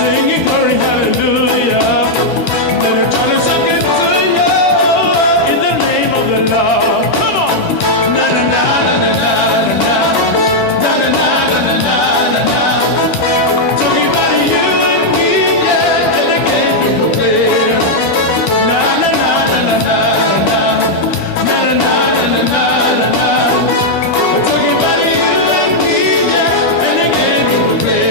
Singing glory, hallelujah. Then I try to suck it to you in the name of the Lord. Come on. Na na na na na na na na na na na na na. Talking about you and me, yeah, and the game we will play. Na na na na na na na na na na na na na. Talking about you and me, yeah, and the game we will play.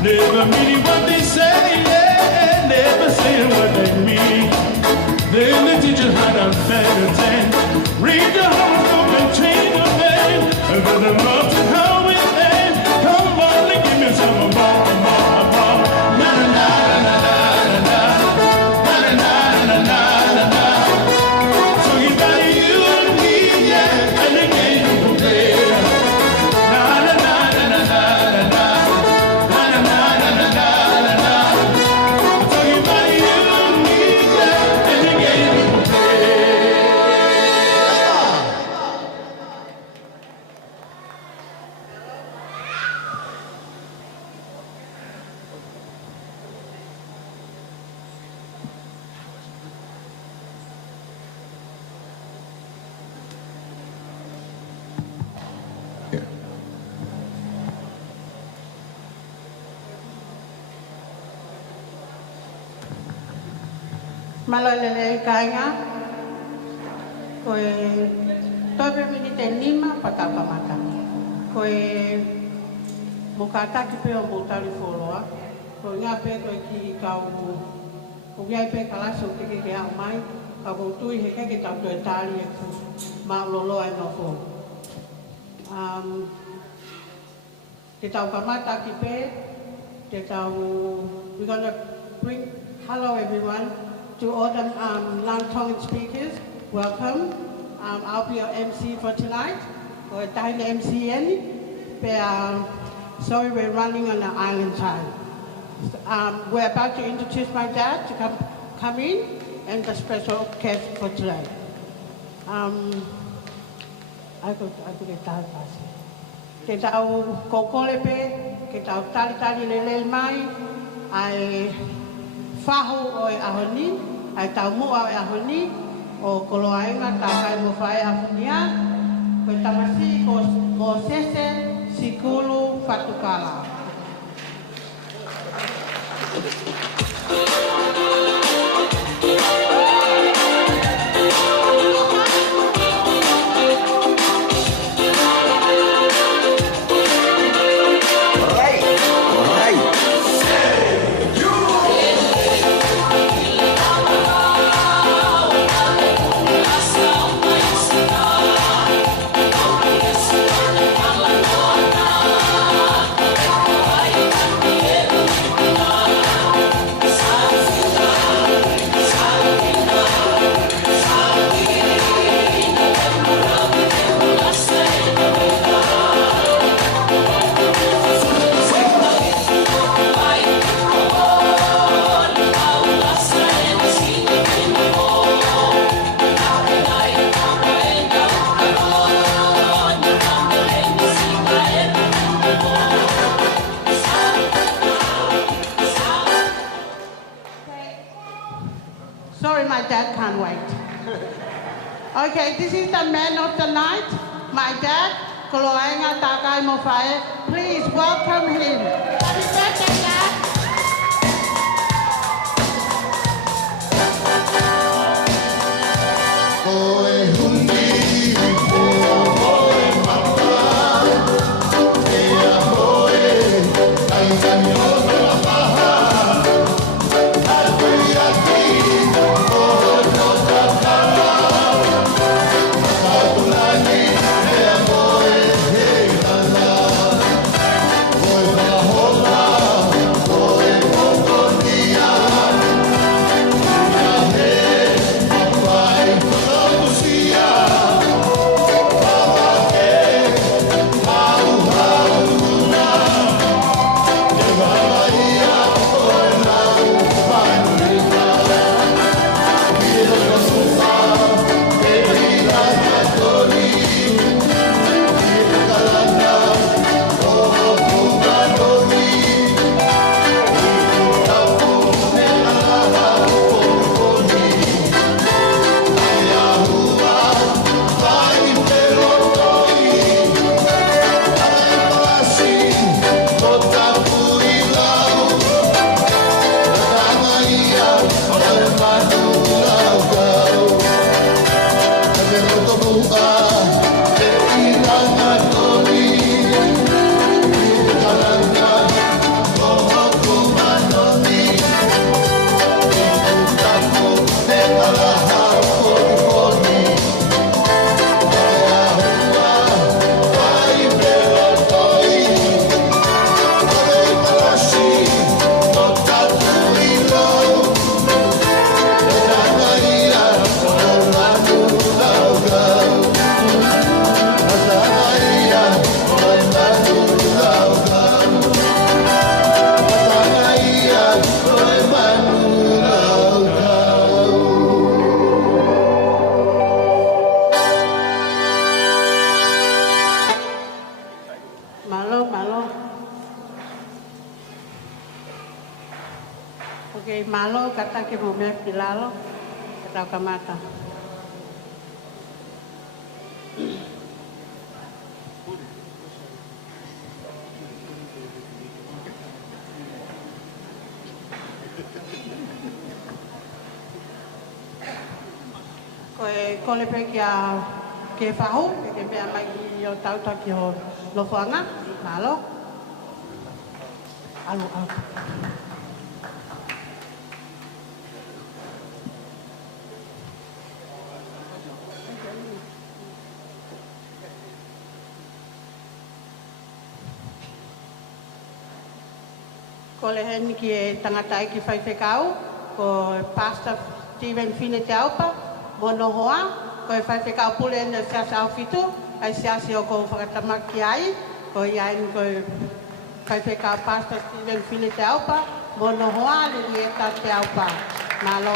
Never meaning what they say, yeah, never saying what they mean. Then the teacher had a medicine. Read the horoscope and change the name. And then the love to how it ends. Come on and give me some more. Na na na na na na na na na na na na. Talking about you and me, yeah, and the game we play. Na na na na na na na. Malolele kaya, koe tope mini te lima pakapamaka, koe mukataki pe o mutari foloa, koe ngā pe koe ki kau o ngai pe kalaso ke au mai, ka tui he ke tau koe tali e ku mauloloa e no fo. Te tau kamataki pe, te tau, we're gonna bring, hello everyone. To all the non-Tongan speakers, welcome. I'll be your MC for tonight, or time MCN. Sorry, we're running on the island time. We're about to introduce my dad to come in, and the special guest for today. I could get that. Ke tau kokole pe, ke tau tali lele mai, ai fahu o e ahoni, ai tau mua o e ahoni, o koloainga ta kai mo whae ahunia, koe tamasi ko sese sikulu fatukala. Sounds Sorry, my dad can't wait. Okay, this is the man of the night, my dad, Koloainga Takai Mofae. Please welcome him. Happy birthday, Dad. Okay, malo kata ke mo me pilalo kata kamata. Ko le pe kia ke fahu ke me mai yo tau ta ki ho lo fanga malo. Alu. Ko le hen ki e tangata ki whai whekau, ko Pastor Stephen Fine Te Aupa, mono hoa, ko e whai whekau pule na siasa au fitu, ai siasi o ko whakatamaki ai, ko i ain ko whai whekau Pastor Stephen Fine Te Aupa, mono hoa le lieta Te Aupa. Malo.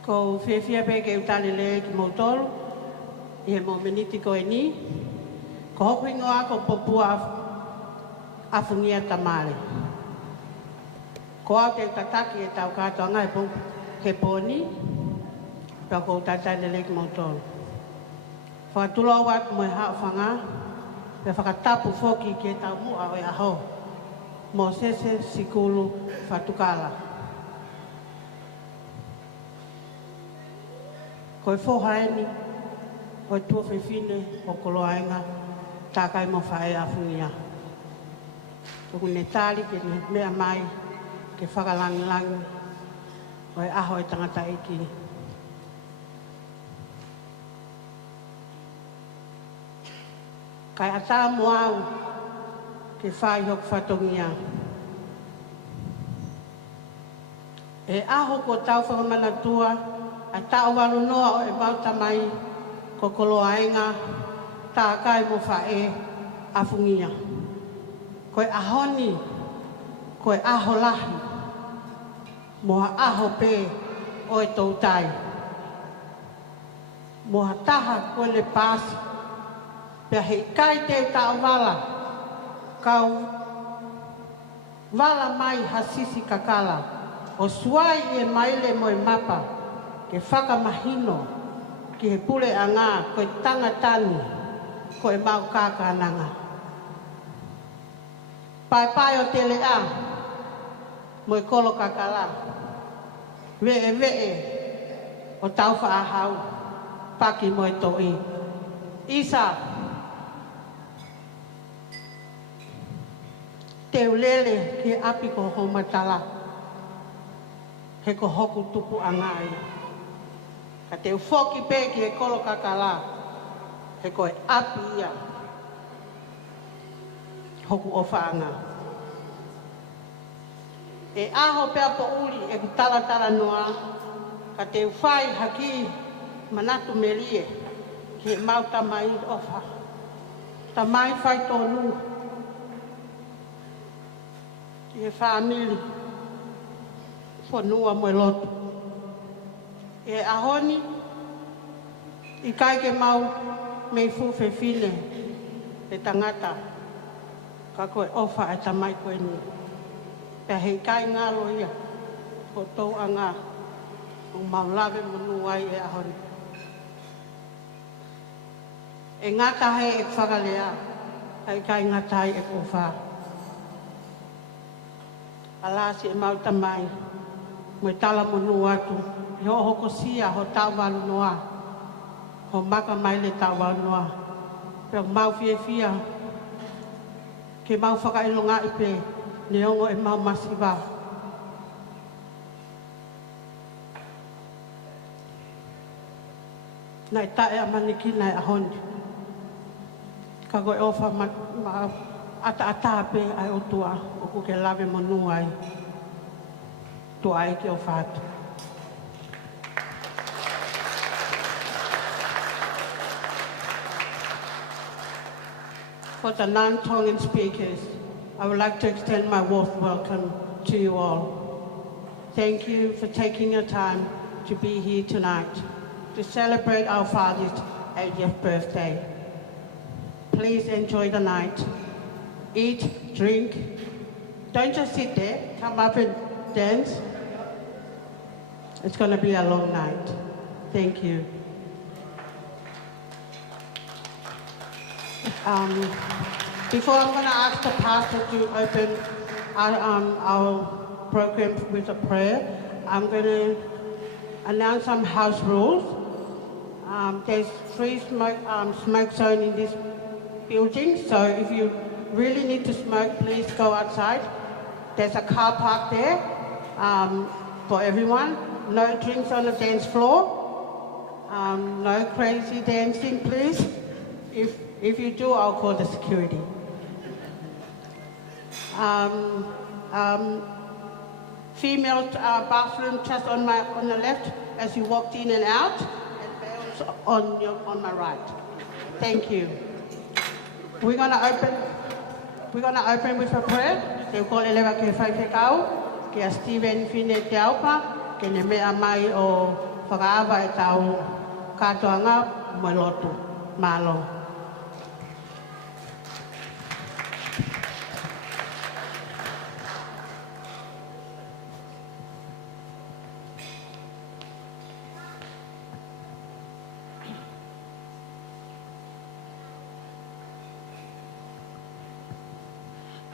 Ko whiawhia pe ke utale le ki mautoro, i he mo meniti ko e ni, ko hoku ingoa ko popua afungia tamale. Ko au te tataki e tau katoa ngai po ke poni, pia ko utatale le ki mautoro. Whakatula wat mo e hao whanga, pe whakatapu foki ke tau mua o e aho, mo sese sikulu whatukala. Koe whohaeni, koe tua whiwhine o koloaenga, tākai mo whae a whunia. Tuku ne tāli ke ne mea mai, ke whakalangi-langi, koe aho e tangata iki. Kai ata mo au, ke whai hok whatongia. E aho ko tau whakamanatua, a tau wano noa o e mauta mai, ko koloaenga, tā kai mo whae a whungia. Koe ahoni, koe aho lahi, moha aho pē o e tautai. Moha taha koe le pāsi, pia hei kai te tau wala, kau wala mai hasisi kakala, o suai e maile mo e mapa, ke whakamahino, ki he pule a ngā, koe tangatani, koe mau kākananga. Pai o te lea, mo e kolo kakala, vee, o tau whaahau, paki mo e toi. Isa, te ulele ki api ko homatala, he ko hoku tupu a ngai. Ka te ufoki pē ki he kolo kakala, he ko e api ia, hoku o whaanga. E aho pēa po uri e ku tala noa, ka te uwhai haki manatu melie, ki he mauta mai ofa. Ta mai whai tōnu, ki he whaamili, whanua mo e lotu. E ahoni, i kai ke mau mei fuwhe whine, e tangata, ka koe ofa e tamai koe ni. Pea hei kai ngalo ia, o tau a ngā, o maulawe manu ai e ahoni. E ngata hei e whakalea, hei kai ngata hei e kowha. Alasi e mau tamai, mo e tala manu atu, i ho hoko sia ho tau walu noa, ho maka mai le tau walu noa. Pea mau fia, ke mau whakailonga i pe, ne ongo e mau masiwa. Nai tae a maniki nai ahoni. Ka koe ofa ata pe ai o tua, o ku ke lawe monu ai. Tua ai ke o whātu. For the non-Tongan speakers, I would like to extend my warm welcome to you all. Thank you for taking your time to be here tonight to celebrate our father's 80th birthday. Please enjoy the night. Eat, drink. Don't just sit there. Come up and dance. It's going to be a long night. Thank you. Before I'm going to ask the pastor to open our program with a prayer, I'm going to announce some house rules. There's free smoke zone in this building, so if you really need to smoke, please go outside. There's a car park there for everyone. No drinks on the dance floor. No crazy dancing, please. If you do, I'll call the security. Female bathroom just on the left as you walked in and out, and males on my right. Thank you. We're gonna open with a prayer. Te ko elewa ke whai whekau, ke a Stephen Fine te aupa, ke ne mea mai o whakaawa e tau katoanga mo lotu. Malo.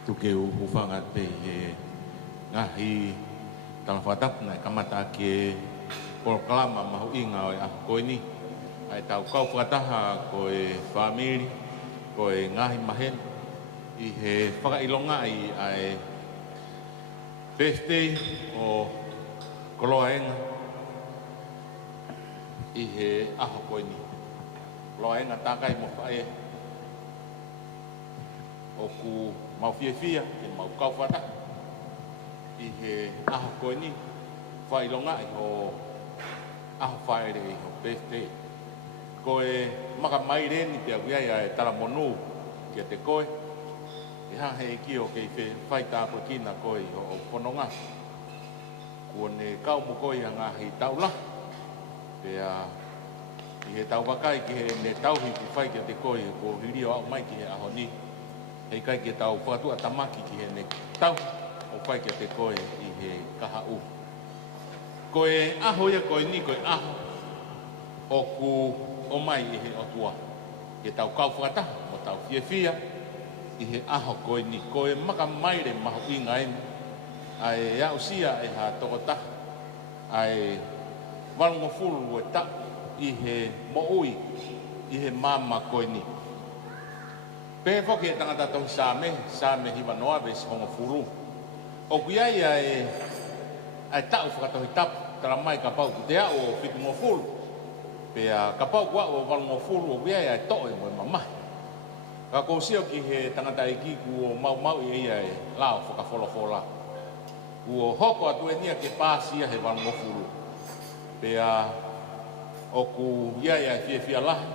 Tuke ufanga te he ngahi tama whatap nai kamata ke proklama mahu inga o a koe ni. Ai tau kau whakataha koe whamiri, koe ngahi mahen. I he whakailonga ai birthday o Koloaenga. I he aho koe ni. Koloaenga takai mo whae. O ku mau fia, ke mau kau whakataha. I he aho koe ni. Whailonga i ho aho whaere i ho birthday. Koe maka mai reni te awiai ai tala monu kia te koe. I hanga he ki o kei whai tāpua kina koe i ho whanonga. Kua ne kau mo koe a ngā hei taula. Pea i he tau wakai ki he ne tauhi ki whai kia te koe ko hiri o au mai ki he aho ni. Hei kai ki tau whakatua tamaki ki he ne tau o whai kia te koe i he kaha u. Koe aho ia koe ni koe aho o ku o mai i he otua. He tau kau whakataha mo tau fia i he aho koe ni. Koe maka maire maho inga emu. Ai au sia e ha tokota. Ai walungo fulu e ta i he moui i he mama koe ni. Pehe whoki e tangata tohi sāme hiwa noa ves hongo fulu. O kuiai ai tau whakatohi tapu. Tara mai ka pau ku te ao o whitu mo fulu. Pea ka pau kua o walungo fulu o kuiai ai toi mo e mamahi. Ka kōsio ki he tangata e ki ku o mau i ia e lao whakawholofola. Ku o hoko atu e nia ke pāsia he walungo fulu. Pea o ku ia ia fia lahi.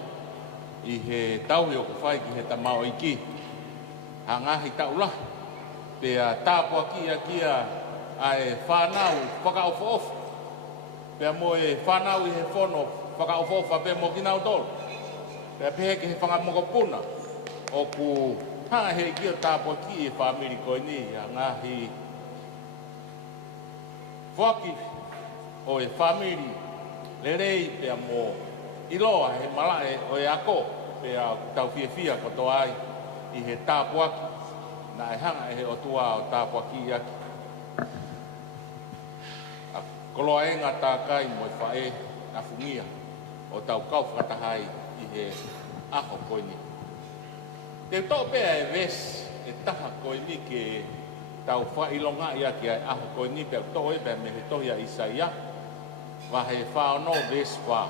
I he tauhi o ku whai ki he tamao i ki. Ha ngahi tau lahi. Pea tāpua kia ai whanau whakaofofu. Pea mo e whanau i he whono whakaofofa pe mo kinau tolu. Pea pehe ki he whangamokopuna. O ku hanga he ki o tāpua ki e whamiri koe ni a ngahi whaki o e whamiri le rei pea mo iloa he malae o e ako pea tau fia koto ai i he tāpua ki na e hanga e he o tua o tāpua ki aki. Koloaenga tākai mo e whae na fungia o tau kau whakatahai i he aho koe ni. Te tō pēa e ves e taha koe ni ke tau whailonga ia ki ai aho koe ni pēa tō e pēa me he tohia Isaia. Wahe whaono ves wha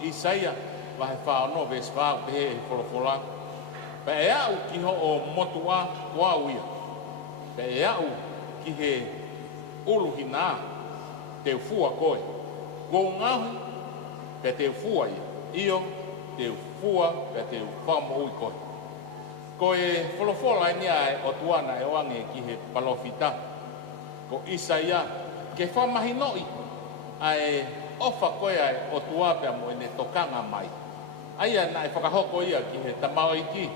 Isaia, wahe whaono ves wha pehe he wholofola. Pēa e au ki ho o motua kua uia. Pēa e au ki he uluhina te fua koe. Ko ngahu pēa te fua ia. Io te fua pēa te whamo ui koe. Ko e wholofola ni ai o tuana e wange ki he palofita. Ko Isaia ke whamahi noi ai ofa koe ai o tuapea mo ene tokanga mai. Aia na e whakahoko ia ki he tamao i ki.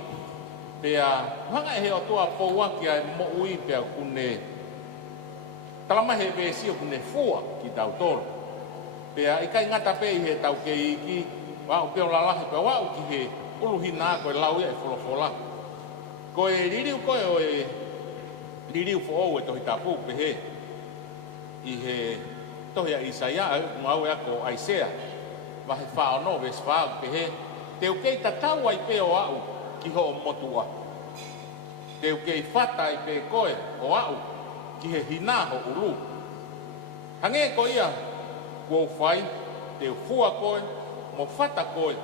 Pea hanga e he o tua pouaki ai mo ui pea kune talama he vesio kune fua ki tau tolu. Pea i kai ngata pe i he tau ke i ki wau peo lalahi pea wau ki he uluhina koe lau ia e wholofola. Ko e ririu koe o e ririu fōu e tohi tāpū pehe i he tohi a Isaia mau e ako Aisea wahe whaono ves whāu pehe teu kei tatau ai pe o au ki ho o motua teu kei whata ai pe koe o au ki he hina ho ulu hange ko ia kua whai teu fua koe mo whata koe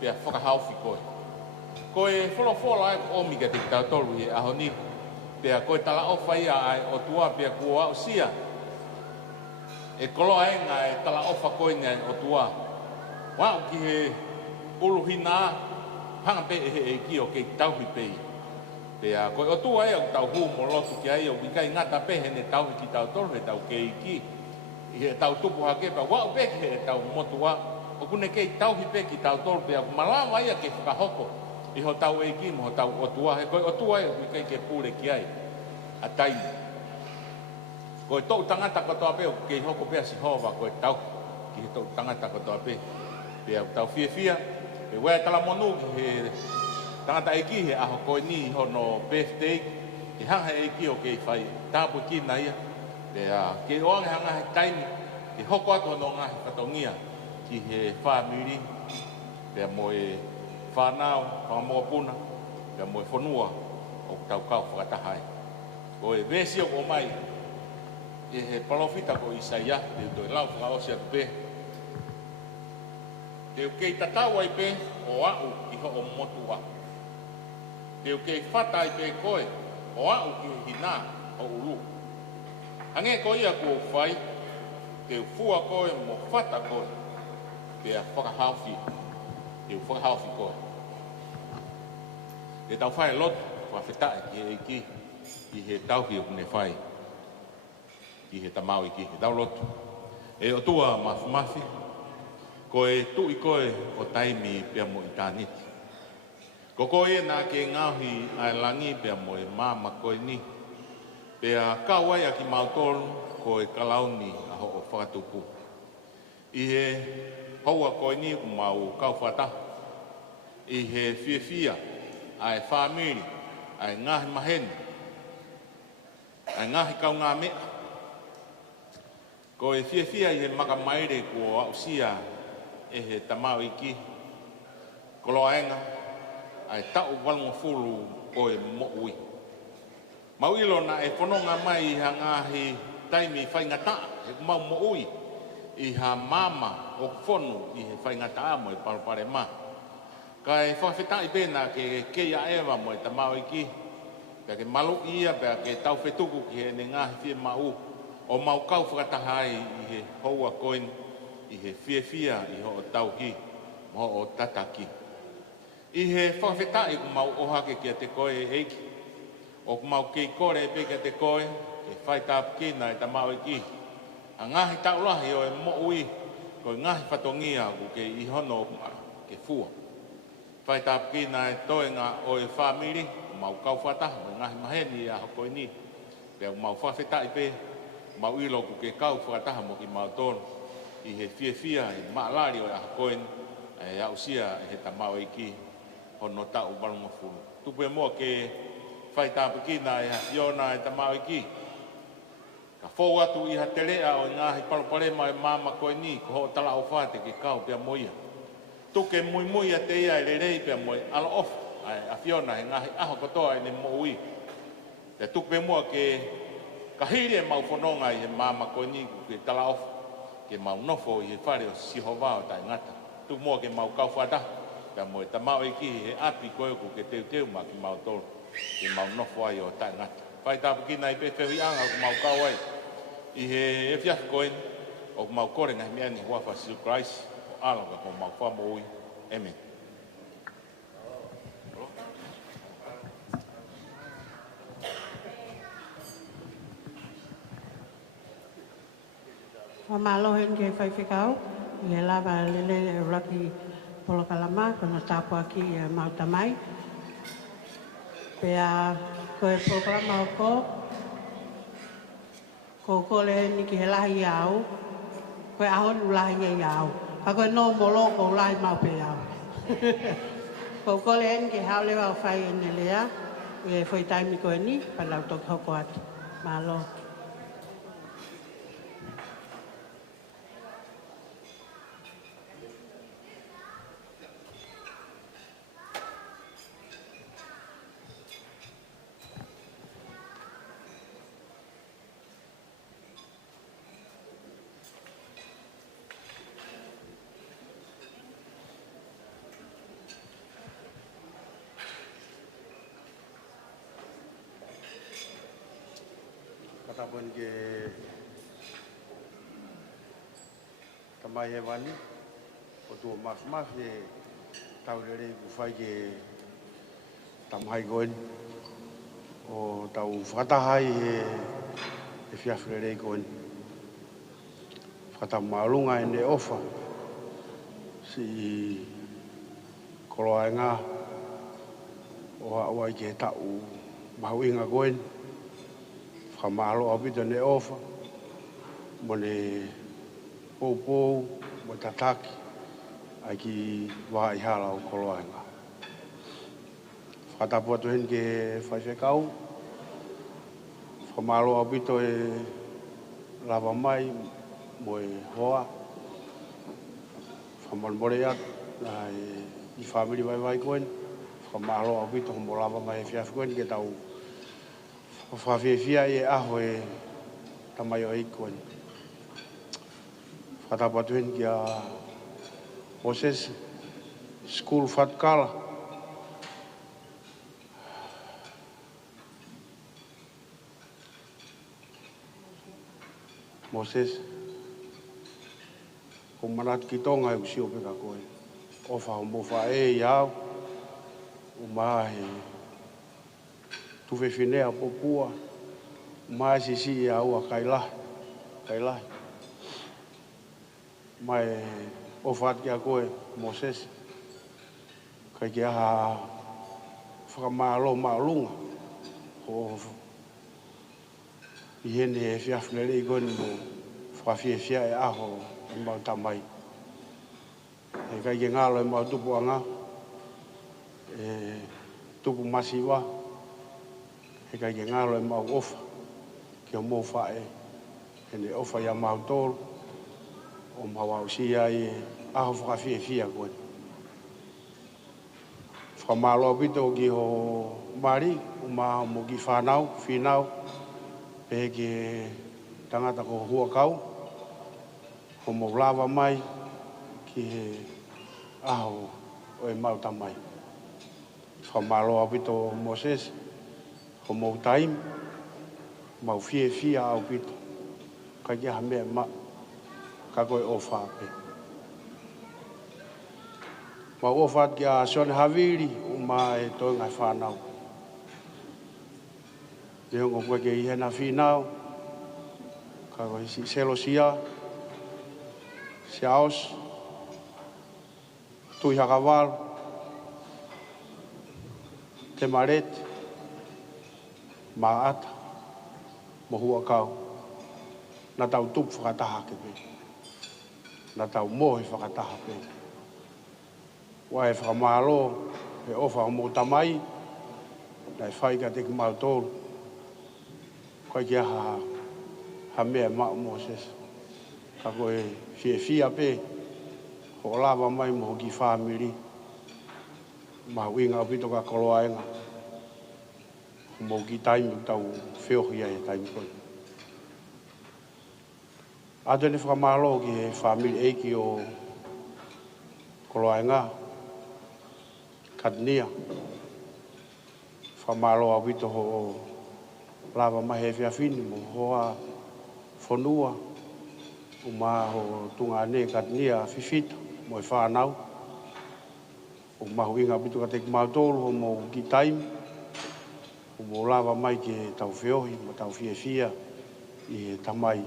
pea whakahauwhi koe. Ko e wholofola ai o mika te tau tolu i aho ni. Pea koe tala ofa ia ai o tua pea kua au sia. E Koloaenga e tala ofa koe ni ai o tua. Wau ki he uluhina hanga pe e ki o kei tauhi pei. Pea koe o tua e o tau hu mo lotu ki ai o wikai ngata pe he ne tauhi ki tau tolu he tau kei ki. I he tau tupu hake pea wau pe ki he tau motua. O kune kei tauhi pe ki tau tolu pea kumalawa ia ke whakahoko. I ho tau e ki mo tau o tua he koe o tua e hui kei ke pūre ki ai a tai koe tau tangata katoa pe o kei hoko pea si hova koe tau ki he tau tangata katoa pe pea tau fia pe wea tala monu ki he tangata e ki he aho koe ni ho no birthday i hanga e ki o kei whai tāpu ki na ia pea kei oange hanga he taimi i hoko atu no ngahi katongia ki he whamiri, pia mo e whanau, whamopuna, pia mo e whanua o tau kau whakatahai. Ko e vesi o mai, e he palofita ko Isaia, te utoi lau whakaosia pe. Te ukei tatau ai pe, o au i ho o motua. Te ukei whata ai pe koe, o au ki hina o ulu. Hange ko ia ko whai, te ufua koe mo whata koe, te a whakahauwhi, te whakahauwhi koe. Te tau whai lotu, whawhetai ki e ki, ki he tauhi o ne whai, ki he tamau i ki he tau lotu. E o tua mafi, koe tui koe o taimi pia mo i tāniti. Ko koe nā ke ngāhi ai langi pia mo e māma koe ni, pia kawai a ki mautolu koe kalauni a ho o whakatupu. I he haua koe ni ku mau kauwhata, i he whiawhia ai whamiri, ai ngahi maheni, ai ngahi kau ngā mea. Ko e whiawhia i he makamaire ko ausia e he tamau iki. Ko loaenga, ai tau walunga fulu ko e mo ui. Mauilo na e whanonga mai i ha ngahi taimi whaingata, e kumau mo ui. I ha mama o whonu i he whaingata mo e palpare ma. Ka e whawhetai pēnā ke keia ewa mo e tamau iki. Pea ke malu ia, pea ke tau whetuku ki he ne ngahi whia mau. O mau kau whakatahai i he houa koin, i he whiawhia i ho o tauhi, mo o tataki. I he whawhetai ku mau ohake ki a te koe e eiki. O ku mau kei kore e peke te koe, e whaitap kina e tamau iki. A ngahi taulahi o e mo ui, ko e ngahi whatongia ku ke ihono ke fua. Whaitap kina e toenga o e whamiri, mau kau whataha, o ngahi maheni a hoko ni. Pea mau whawhetai pe, mau ilo ku ke kau whakataha mo ki mau tonu. I he whiawhia, i maalari o e ahakoen, e ausia e he tamau iki, hono tau balunga fulu. Tupu e mua ke whaitapu kina e hationa e tamau iki. Ka fōu atu i ha telea o ngahi palopalema e mama koe ni, ko ho tala o whate ke kau pia moia. Tuke mui mui a te ia e rei pia moi ala off, a Fiona he ngahi aho kotoa e ne mo ui. Te tupe mua ke ka hiri e mau whanonga i he mama koe ni ke tala off, ke mau nofo i he whare o sihovā o tai ngata. Tu mua ke mau kau whata, pia moi tamau iki he api koe ku ke teu ma ki mau tolu, ke mau nofo ai o tai ngata. Whai tapu kina i pe whiwi anga ku mau kau ai, i he e whiafi koe o ku mau kore ngahi mea ni wafa siu Christ, alanga ko mau whamo ui. Amen. Whamalohen ke whaiwhikau, i he lava lele e raki polokalama, kono tāpua ki e mautamai. Pea koe polokalama o ko kole ni ki he lahi au, koe ahonu lahi e au. Pa koe no molo ko lahi mau pe au. Ko kole en ke haulewa o whai ene lea, e whai taimi koe ni, pa lau toki hoko atu. Malo. Katapun ke tamai e wani, o tua maf e tau rere ku whai ke tamai koen, o tau whakatahai e whiawhi rere koen. Whakatamalunga e ne ofa, si koloa e ngā, o haua i ke tau mahuinga koen, whamalo apita ne ofa, mo ne pou, mo tataki, ai ki waha i hala o koloanga. Whakatapu atu hen ke whaiwhekau, whamalo apita e lava mai, mo e hoa whamon at i family vai koen whamalo au pito mo lava mai fiaf koen ke tau whawhiawhia e aho e tamai o ei koen whatapatuen ki a Moses School Fatkala Moses o manat ki tonga e usio peka koe o wha e iau o mahe tu whewhinea popua mai si e aua kailahi mai o whaat ki a koe Moses kai ki aha whakamalo maalunga o i hene e whiawhinere i koe mo whawhiawhia e aho i mau tamai e kai ki ngalo e mau tupu anga e tupu masiwa e kai ki ngalo e mau ofa ki o mō whae hene ofa ia mau tōru o mau au sia i aho whakawhiawhia koe whamalo pito ki ho mari o maha mo ki whinau pe ki tangata ko hua kau ho mo lava mai ki he aho o e mau tamai whamalo pito Moses ho mo taim mau whiawhia au pito ka ki ha mea ma ka koe o whape mau o whaat ki a Son Haviri o ma e toi ngai whanau e hongo koe ke i hena whinau ka koe si selosia se aos tui hakawal te maret ma ata mo hua kau na tau tupu whakataha ke pe na tau mohe whakataha pe wa e whakamalo e ofa o mo tamai na e whai ka te ki mau tōru koe ki ha mea ma o Moses ka koe whiawhia pe ho lava mai mo ki whamiri ma winga o pito ka koloaenga mo ki taimu tau whiohia e taimu koe ato ne whakamalo ki he whamiri eiki o koloaenga Katnia whamalo a pito ho lava mai he whiawhini mo hoa whanua o maha ho tunga ne Katnia whiwhita mo e whanau o mahu inga pito ka teki mau tōru o mo ki taimu o mo lava mai ki tau whiohi mo tau whiawhia i he tamai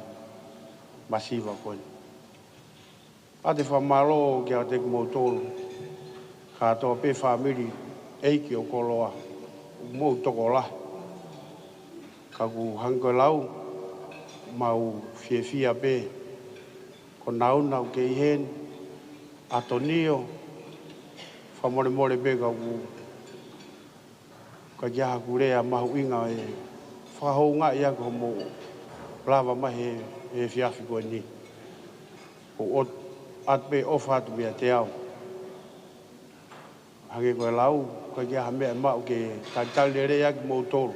masiva koe a te whamalo ki a teki mau tōru ka toa pe whamiri eiki o koloa o mou toko lahi ka ku hanko lau mau whiawhia pe ko nauna o ke ihen atonio whamore pe ka ku ka jaha kurea mahu inga e whakahounga ia ko mo lava mai he whiawhi koe ni o at pe ofa atu mea te au hange koe lau ka jaha mea mau ke taitali rea ki mou tolu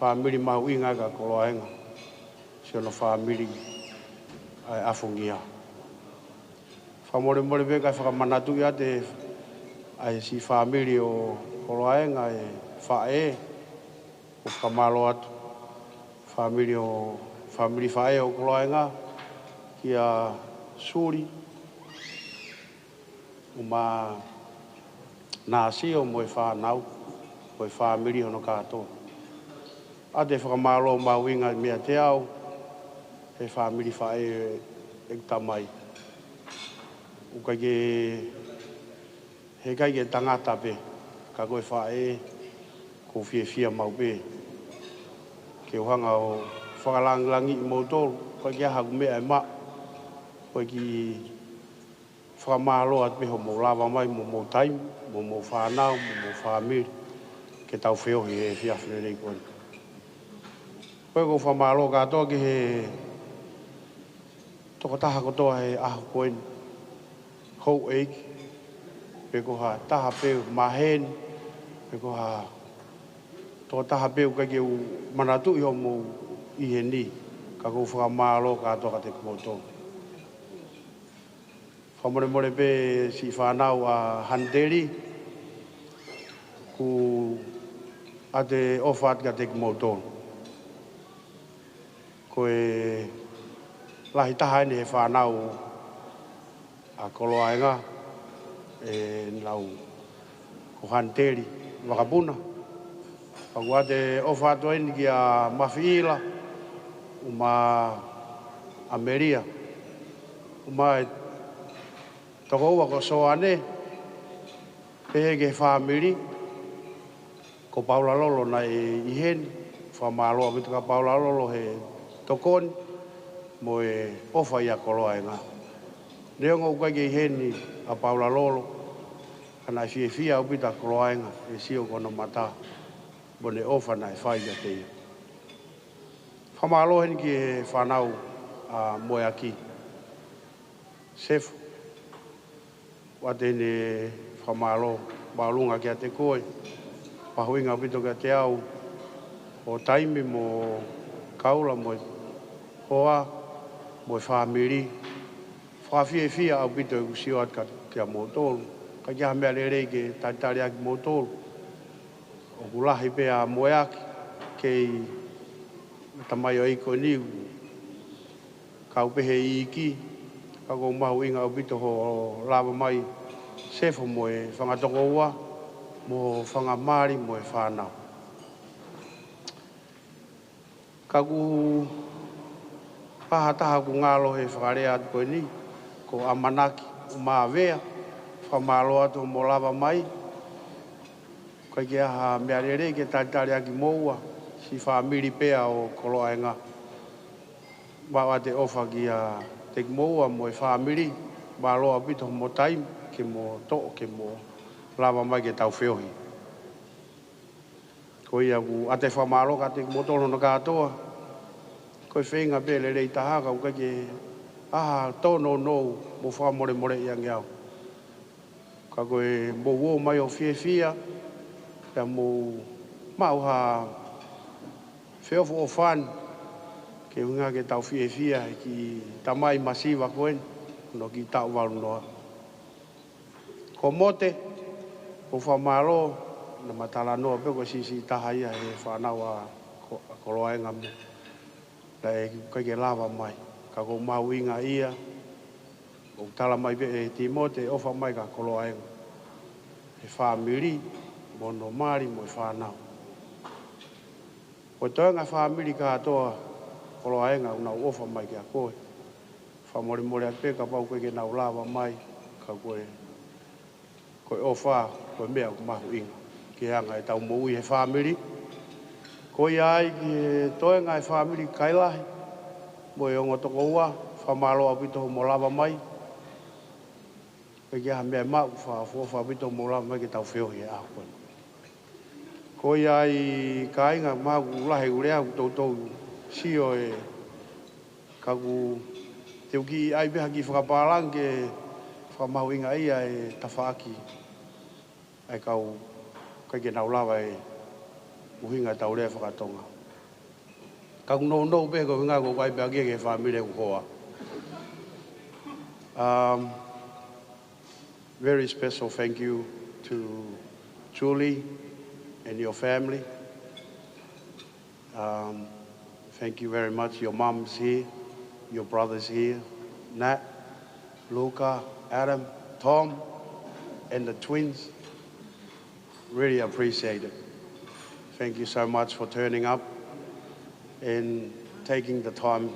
whamiri mahu inga ka koloaenga siono whamiri ai afungia whamore pe ka whakamanatu ia te ai si whamiri o koloaenga e whae o whamalo atu whamiri whae o koloaenga ki a suri o ma nasi o mo e whanau o e whamiri hono katoa a te whakamalo mawinga mea te au e whamiri whae e tamai o kai ke he kai ke tangata pe ka koe whae ko whiawhia mau pe ke ohanga o whakalangilangi i mau tolu kai ke haku mea e ma kai ki whakamalo at peho mo lava mai mo mo taim mo mo whanau mo mo whamiri ke tau whiohi e whiawhine rei koe koe ko whamalo katoa ki he toko taha kotoa he aho koen hou eiki pe ko ha taha peu mahen pe ko ha toko taha peu ka ke manatu i homo i he ni ka ko whakamalo ka toka te kumoto whamore more pe si whanau a Handeri ku a te ofat ka te kumoto ko e lahi taha ni he whanau a koloaenga e lau ko Handeri wakapuna Pagua te ofa to ni ki a Mafiila uma Ameria uma toko wa ko soane pe ke family ko Paula Lolo na i hen fa malo a ka Paula Lolo he tokon mo e ofa ia koloaenga Leongo ka ke hen ni a Paula Lolo kana fia ubita koloaenga e sio kono mata bone ofa na fai ya te. Whamalo hen ki he whanau a moe aki. Sef, wate ne whamalo balunga kia te koe. Pahuinga pito kia te au. O taimi mo kaula mo hoa, mo whamiri. Whawhia au pito e kusio at kia mo tolu. Ka kia mea le ke taitari aki mo tolu. O kulahi pe a moeaki kei tamai o iko niu kau pehe i iki ka kou mahu inga o pito ho lava mai sefo mo e whangatoko ua mo whangamari mo e whanau ka ku pahataha ku ngalo he whakarea atu koe ni ko amanaki o maa vea whamalo atu mo lava mai Kai kia ha mea rere ke taitari aki moua si whamiri pea o koloaenga. Bawa te ofa ki a te moua mo e whamiri. Ba loa pito mo taim ke mo to ke mo lava mai ke tau whiohi. Ko ia ku ate whamalo ka te mo tono na katoa. Ko i whenga pe le rei tahaka uka ke tono no mo whamore more i angeau. Ka koe mo wo mai o fia Ka mo mau ha whiofo o whan ke unga ke tau fia ki tamai masiva koen no ki tau walu noa. Ko mote, ko whamaro na matala noa pe ko sisi taha ia he whanau a koloaenga me. La e kai ke lava mai, ka ko mau inga ia o tala mai pe e Timote ofa mai ka koloaenga. He whamiri mono mari mo whanau. O toenga whamiri ka atoa koloaenga una ofa mai kia koe. Whamori more a peka pau koe ke nau lava mai ka koe. Koe ofa, koe mea ku mahu inga. Ke hanga e tau moui he whamiri. Koe ai ki toenga e whamiri kailahi. Mo e ongo toko ua, whamalo apito mo lava mai. Koe kia mea mau wha apito mo lava mai ke tau whiohi e a koe. Ko ia i ka inga mahu lahe urea tautou sio e ka ku te uki ai beha ki whakapalang ke whamahu inga ia e tawhaaki ai kau kai ke nau lawa e uhinga tau rea whakatonga. Ka ku nou beha ko hinga ko kai beha kia ke whamire ku hoa. Very special thank you to Julie and your family. Thank you very much. Your mom's here, your brother's here, Nat, Luca, Adam, Tom, and the twins. Really appreciate it. Thank you so much for turning up and taking the time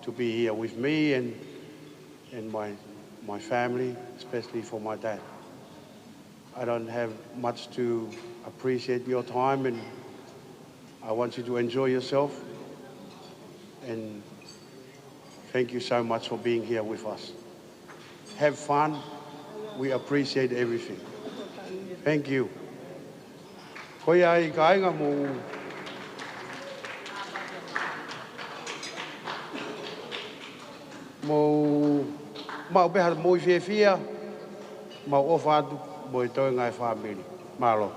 to be here with me and my family, especially for my dad. I don't have much to appreciate your time, and I want you to enjoy yourself. And thank you so much for being here with us. Have fun. We appreciate everything. Thank you. Koe ai ka inga mo mau beha mo fia mau ofado mo to ngai family malo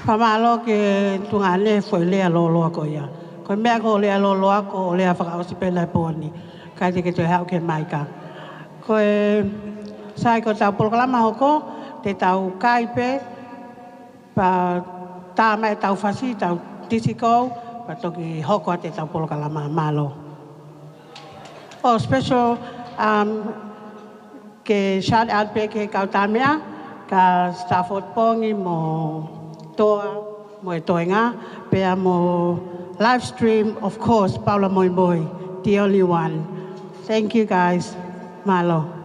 Pamalo ke tungane foi le lo ko ya. Ko me ko le lo ko le fa o si pela poni. Ka te ke te ha ke mai ka. Ko sai ko ta programa ko te tau kaipe pa ta mai tau fasi tau tisiko pa toki hoko te tau programa malo. Oh special ke shout out pe ke kautamia ka Stafford Pongi mo toa mo toinga pe mo live stream of course Paula Moiboy the only one. Thank you guys. Malo.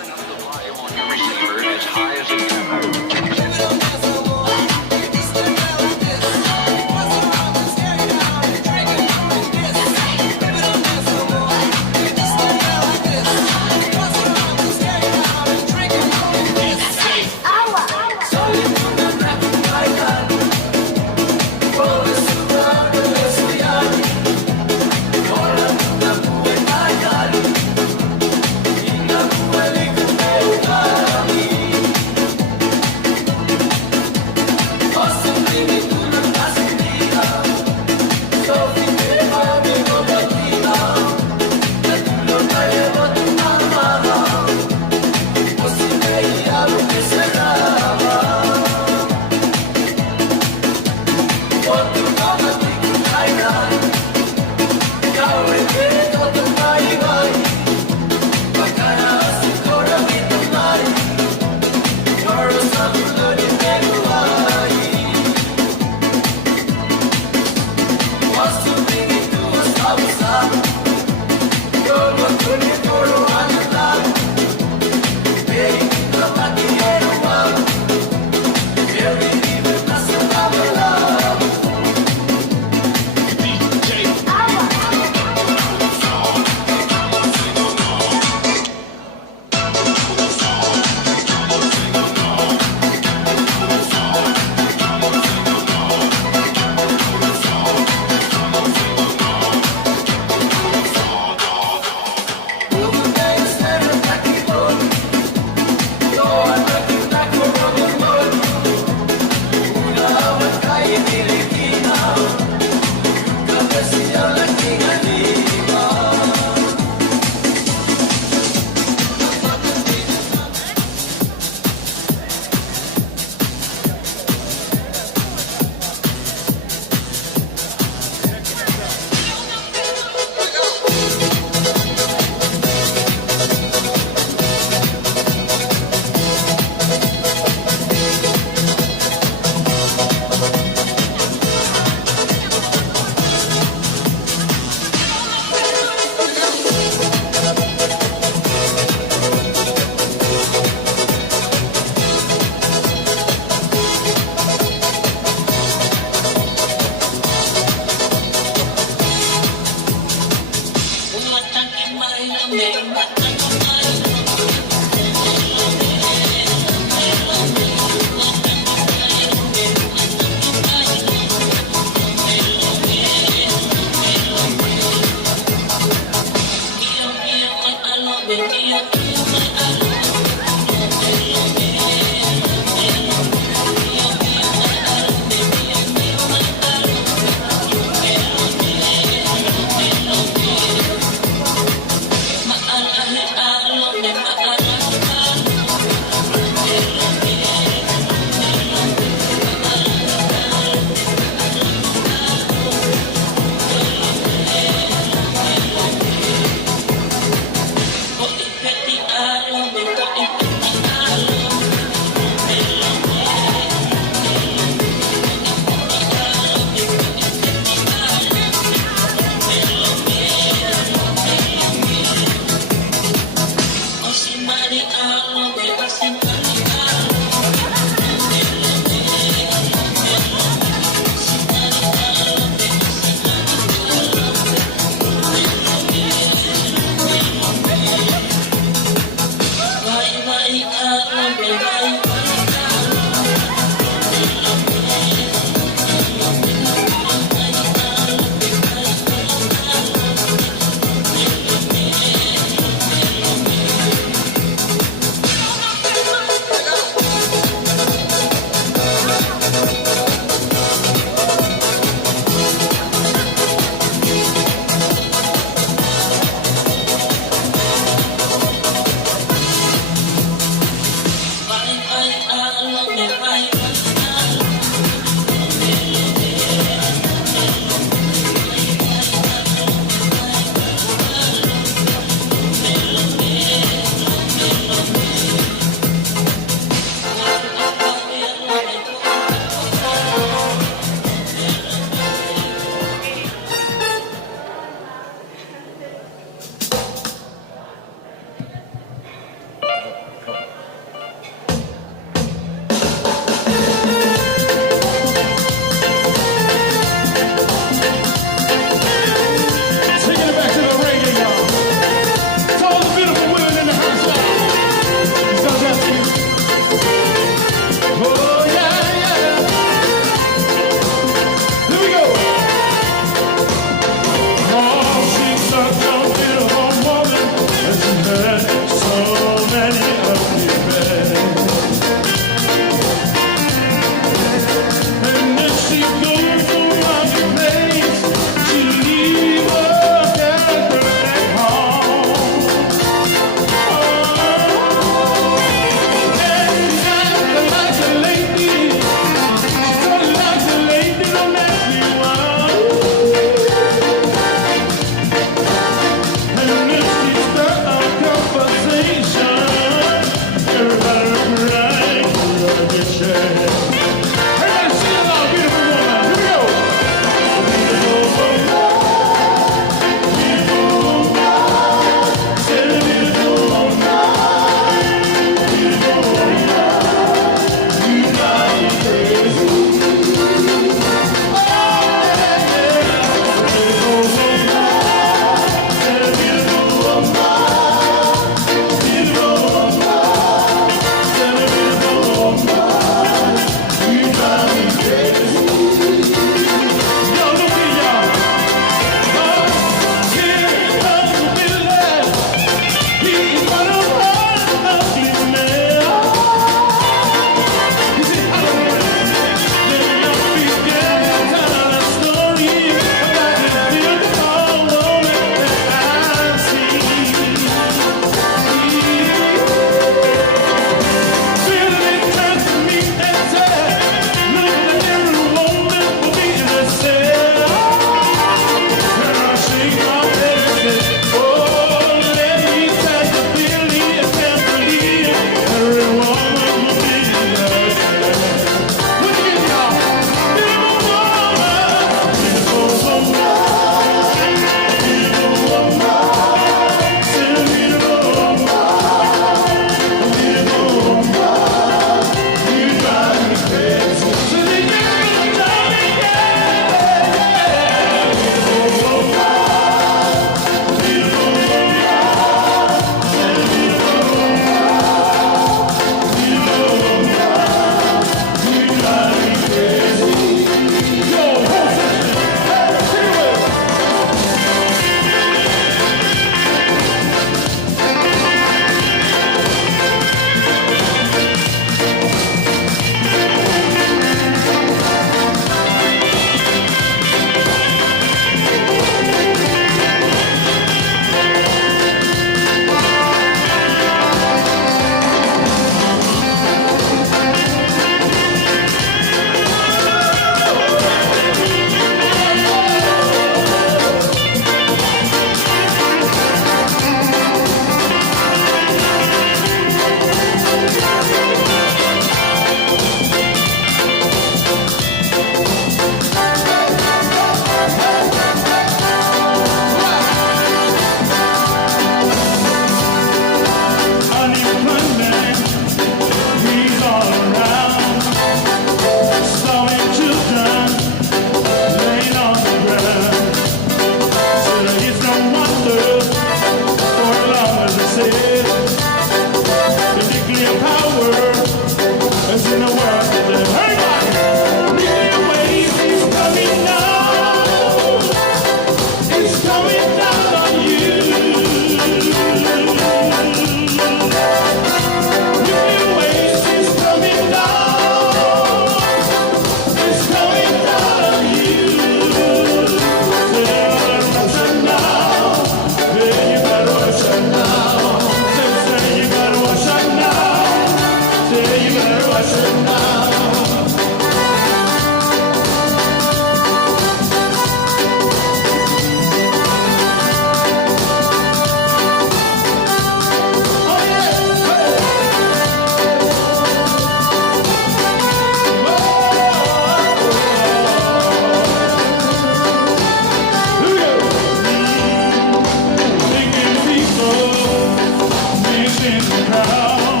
crown,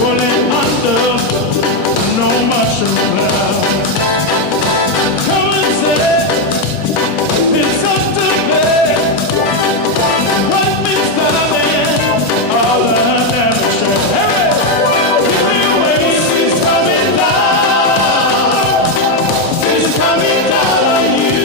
rolling under no mushroom cloud. Come and say it's up to bed. What means darling, all I never said. Hey, give me away, she's coming down. She's coming down on you.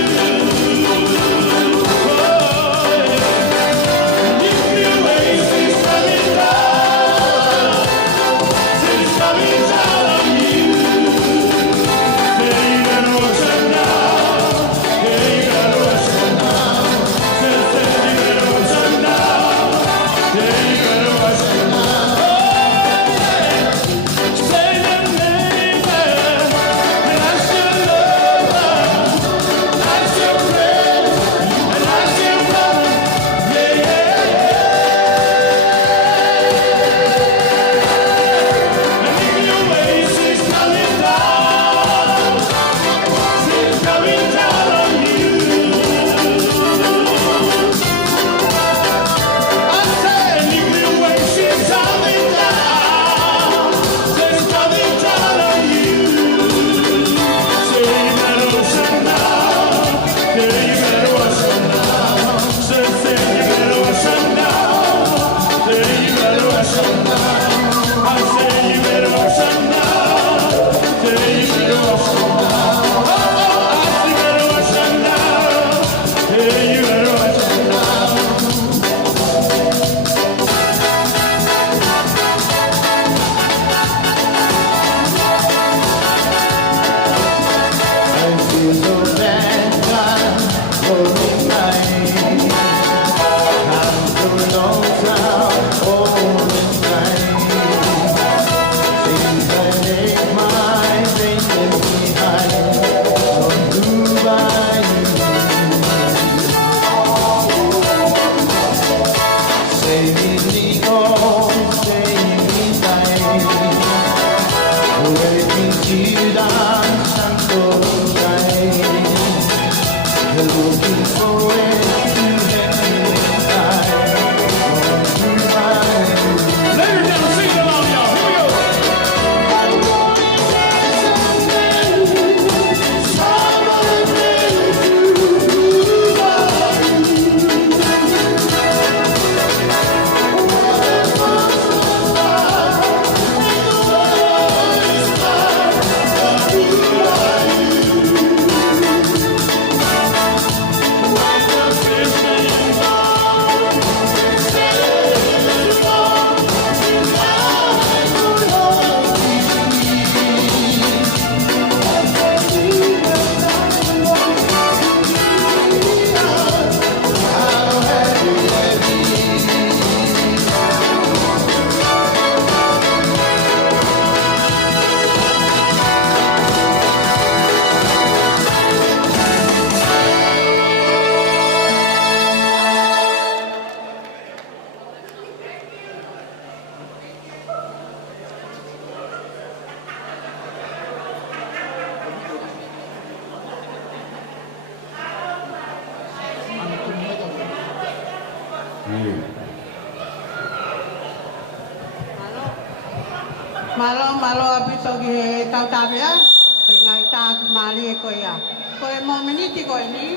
Malo abito gi tautabia ngai ta mali ko ya ko mo miniti ko ni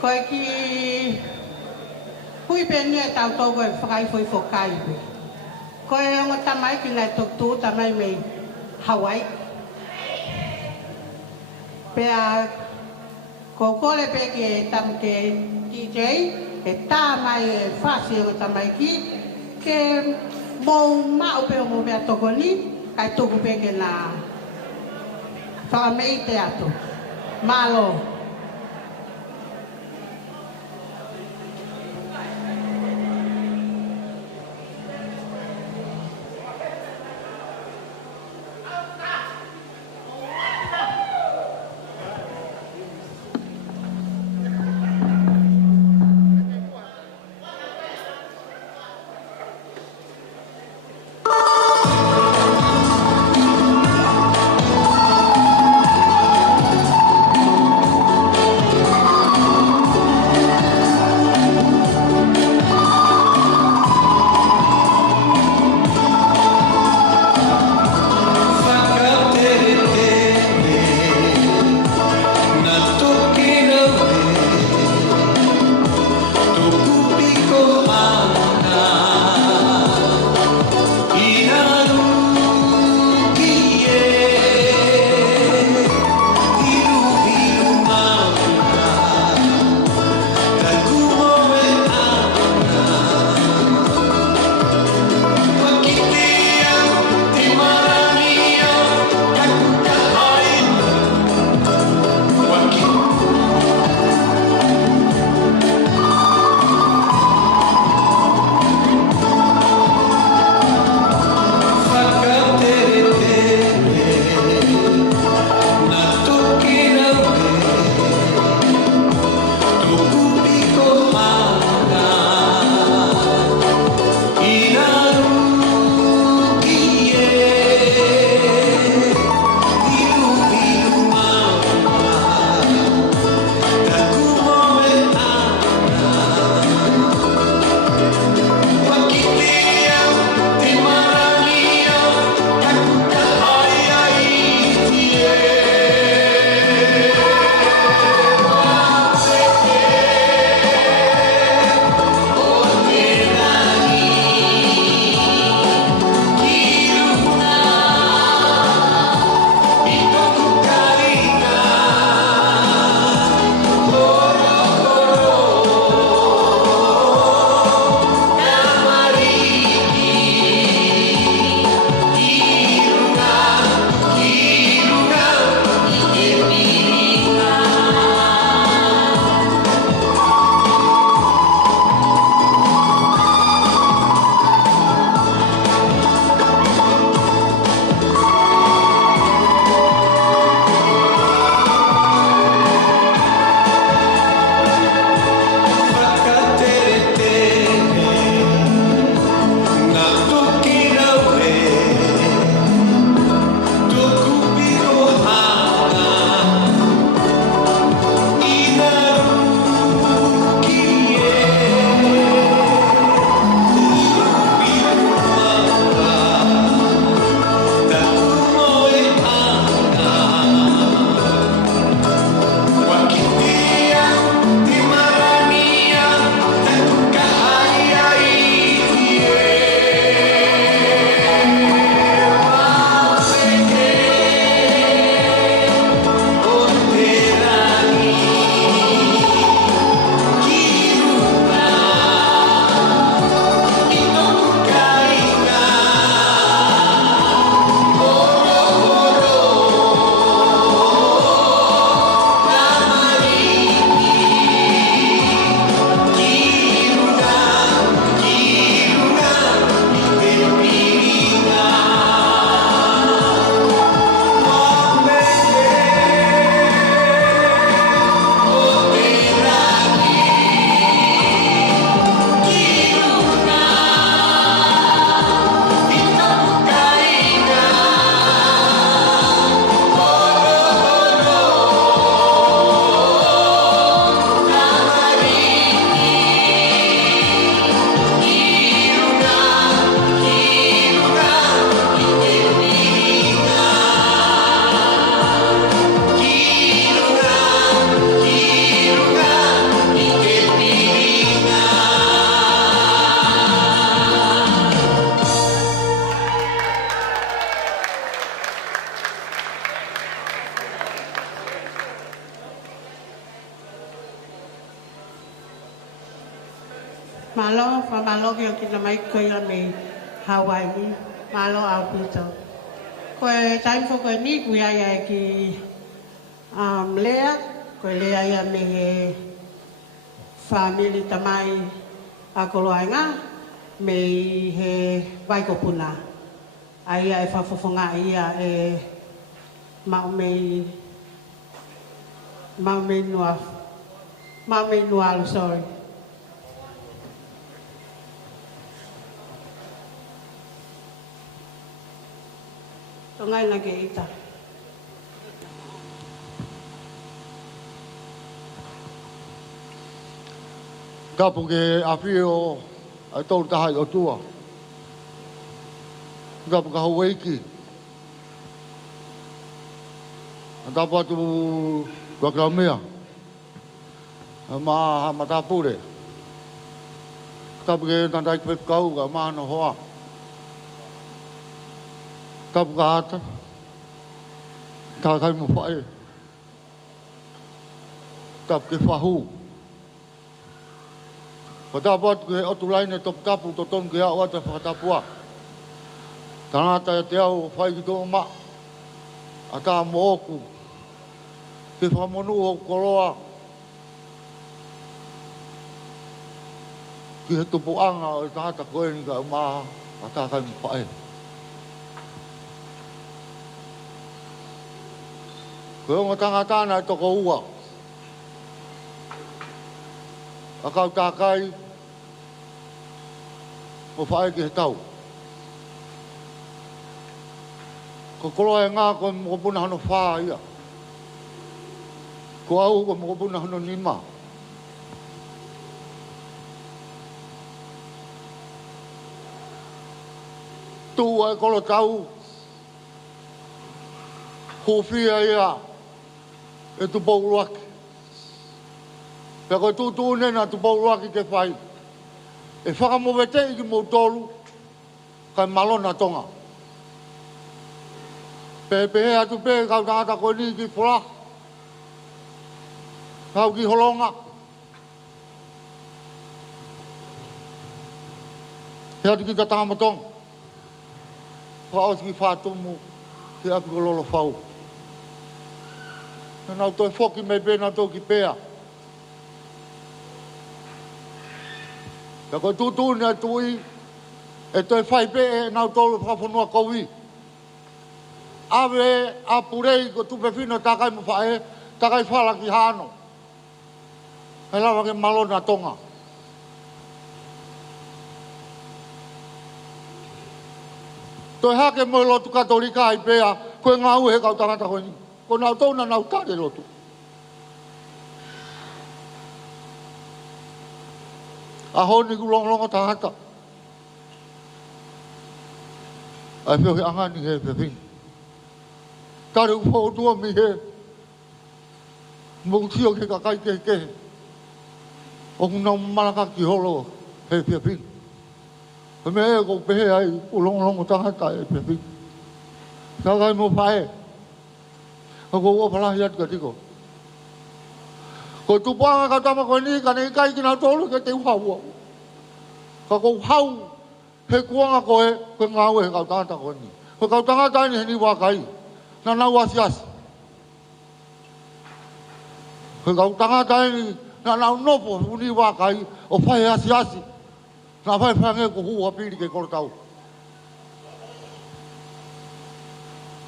ko ki hui pe ni tau to ko fai foi fokai ko ngo tamai ki na tok tu tamai me Hawaii pe a ko le pe ki tam ke DJ e ta mai fa si ko tamai ki ke mau mau pe mo be to ni kai to ku pe ke na fa me te ato malo whamalo ki o ki na mai koia me Hawaii, malo au pito. Koe time for koe ni kui ai ki lea, koe lea ia me he family tamai a koloainga, me he waikopuna. Aia e whafofonga ia e Maumei Nualu, sorry. Tongai na ke ita. Kapu ke awhio ai tolu tahai o tua. Kapu ka Hawaii. Kapu atu kua kau mea. Ma matapure. Kapu ke tandai kau ka mahana hoa. Kapu ka hata. Kai mo whae. Kapu ke whahu. Whatapat ke otu laine top kapu to ton ke au ata whakatapua. Tanata e te au whai ki tō ma. A tā mo oku. Ke whamonu o koroa. Ki he tupu anga o tāta koe ni ka umaha. A tā kai mo whae. Koe o tanga tāna e toko ua. A kau tā kai. Mo whae ki he tau. Ko koroa e ngā koe mo puna hano whaa ia. Ko au ko mo puna hano nima. Tu ai kolo tau. Hofia ia. E tu pauruaki. Pea koe tu nena tu pauruaki ke whai. E whakamowete i ki mo tolu. Kai malona tonga. Pepe atu pe kau tangata koe ni ki whora. Kau ki holonga. He atu ki ta tāmatong. Whaos ki whātumu ki aku ko lolo whau. Nau toi whoki mei pēna tō ki pēa. Ka koe tūtūni atu i e toi whai pē e nau tōlu whawhanua koui. Awe a purei ko tupe whino takai mo whae, takai whala ki hano. Hei lawa ke malona tonga. Toi hake mo lotu katolika ai pēa, koe ngā ue he kau tangata koe ni. Ko nau tōna nau tāre lotu. A honi ku longa tangata. Ai whio he angani he whiwhingi. Tare upo o tua mi he. Mou tio ke kakai ke. O kuna malaka ki holo he whiwhingi. He me e ko pehe ai ulongo tangata e whiwhingi. Kakai mo whae. Ko o palahi atu ka tiko. Ko tupanga ka tama koe ni ka nei kai ki nā tolu ke te uhaua. Ka ko hau he kuanga koe ngā ue he kau tangata koe ni. Ko kau tangata ni he ni wakai. Nā nau asi. He kau tangata ni nā nau nopo uni wakai o whae asi. Nā whae whange ko hua piri ke koro tau.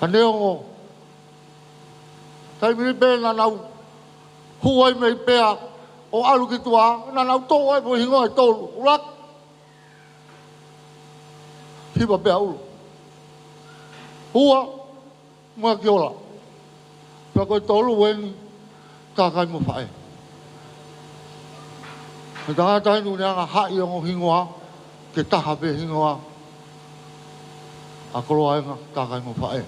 Ka neongo. Tai miri pē nā nau huai mei pēa o alu ki tua, nā nau tō ai po hingo ai tōlu. Urak. Hipa pēa ulu. Hua. Mua ki ola. Pea koe tolu weni, tā kai mo whae. Me tā tainu ne anga hai o hingoa, ke taha pe hingoa. A kolo ainga, tā kai mo whae.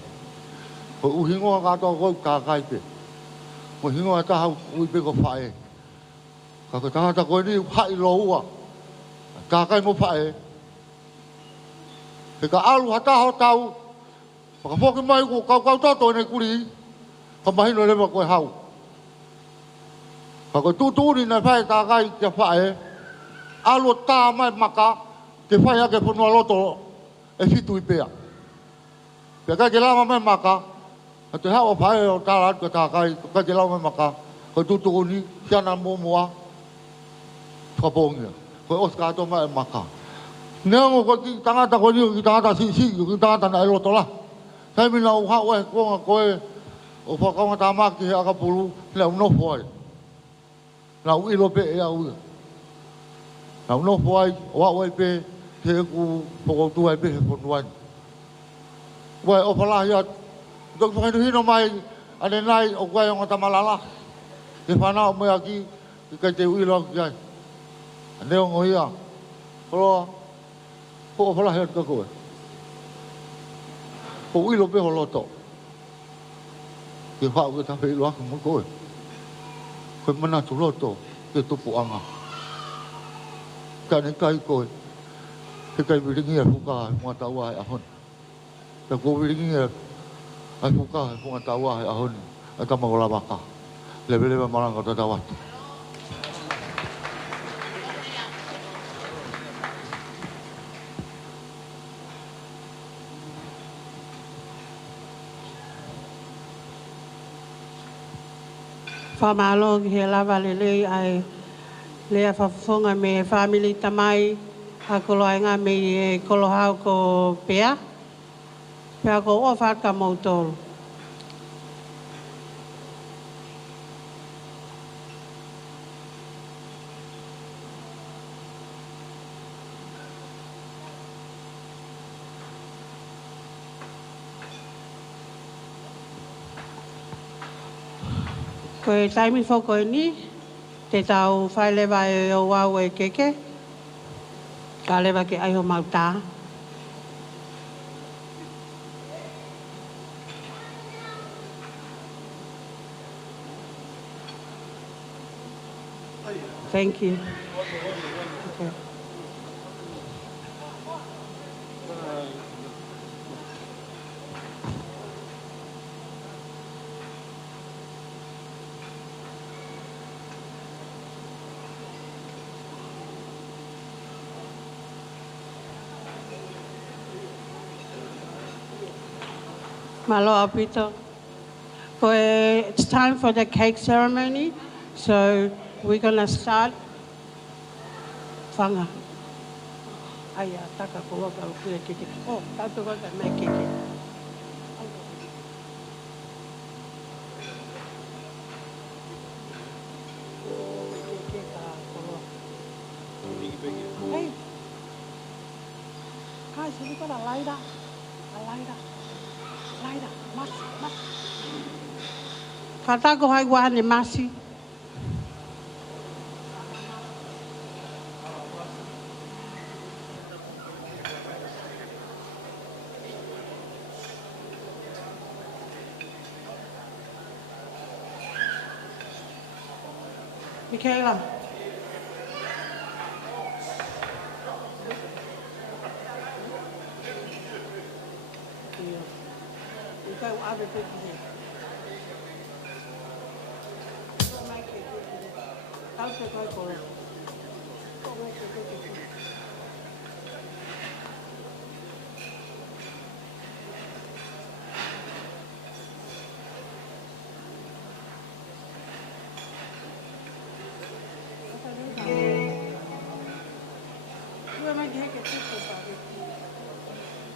Ko u hingoa katoa koe, tā kai pe. Mo hingoa taha ui pe ko whae. Ka ko tangata koe ni hai lo ua. Tā kai mo whae. He ka alu hataho tau, ka whoki mai ko kau toto nei kuri, ka mahino lewa koe hau. Ka koe tūtūri nei whae tā kai kia whae, alo ta mai maka ke fai ke pono loto e fitu i pea pe ka ke lama mai maka te hawa fai o ta la ka kai ka ke lama mai maka ko tutu ni kiana mo moa ka pongia ko oska to mai maka neo ko ki tangata ko ni ki tangata si ki tangata na loto la sai mina o ha ko ko o fa ka ta ma ki aka pulu le no foi la u ilo pe ya u la no foi o pe te ku po tu ai pe po nuan wa o fala ya dok fa ni no mai ane nai o kwa ngo ta malala ke fa na mo aki ke te u ilo ya ane ngo ya ko po fala ya ko po u ilo pe ho loto ke fa ko ta pe lo ko mo ko ko mana tu loto ke tu pu anga ka ne kai ko ke kai bi ngi fu ka mo ta wa a hon ta ko bi ngi a fu ka fu ta wa a hon a ta ma la ba ka le be le ma la ka ta wa Whamalo he lava le ai lea whawhonga me family tamai a koloainga me kolohau ko pea. Pea ko o whaka mautoro. Ko e taimi whoko e ni, te tau whai lewa e o wau e keke, ka lewa ke aiho mautā. Thank you. Okay. Malo apito. It's time for the cake ceremony, so we're gonna start. Whanga. Aia, taka ko waka o kua keke. Oh, tātou waka mai keke. Keke ka koloa. Hey! Kai, sini ko na laida. Laida. Laida, masi, masi. Whatako hai wahane masi. Michaela. Go other people here. I'll take my call.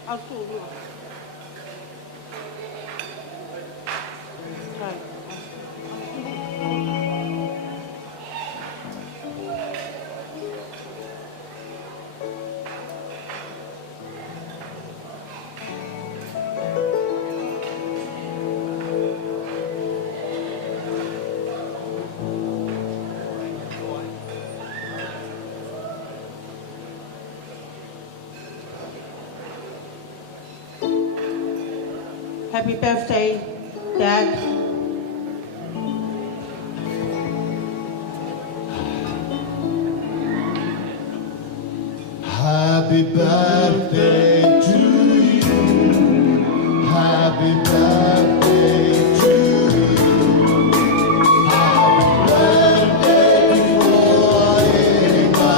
I'll call you. Happy birthday, Dad. Happy birthday to you. Happy birthday to you. Happy birthday to Oinga.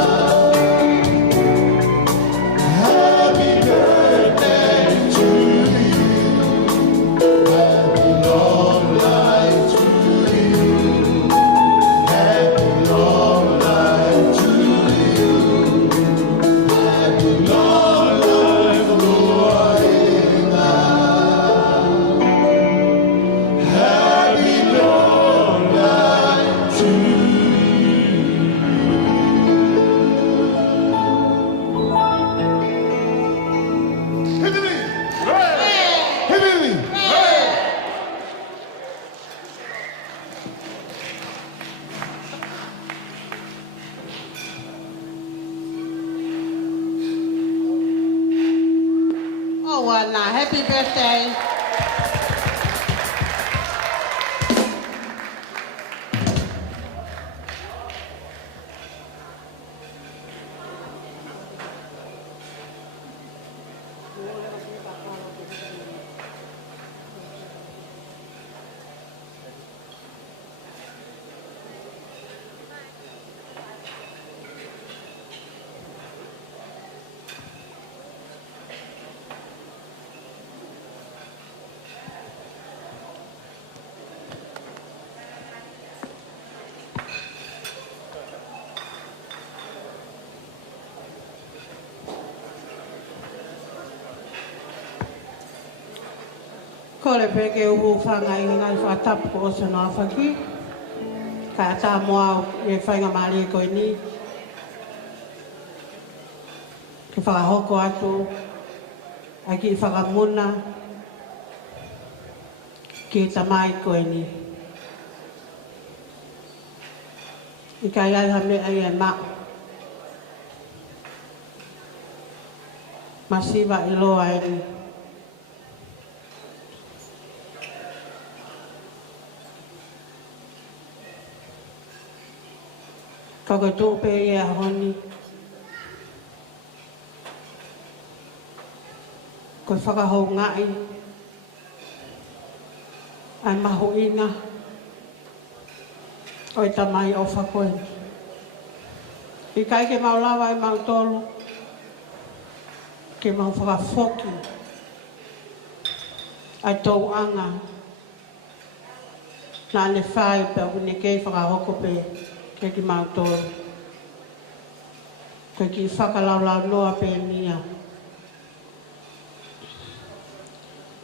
wana. Happy birthday. Ko le peke uhu whangai ngai whatapu ko osa noa whaki. Ka ata moa e whainga maari e koe ni. Ke whakahoko atu. Ai ki whakamuna. Ki tamai koe ni. I kai ai hame ai e ma. Masiva i loa e ni. Ka koe tōpe e a honi. Koe whakahou ngai. Ai mahu ina. Oi tamai o whakoe. I kai ke mau lawa e mau tolu. Ke mau whakafoki. Ai tau anga. Nā ne whai pe au ne kei whakahoko pe. Ke ki mau tolu. Ke ki whakalaulau noa pe nia.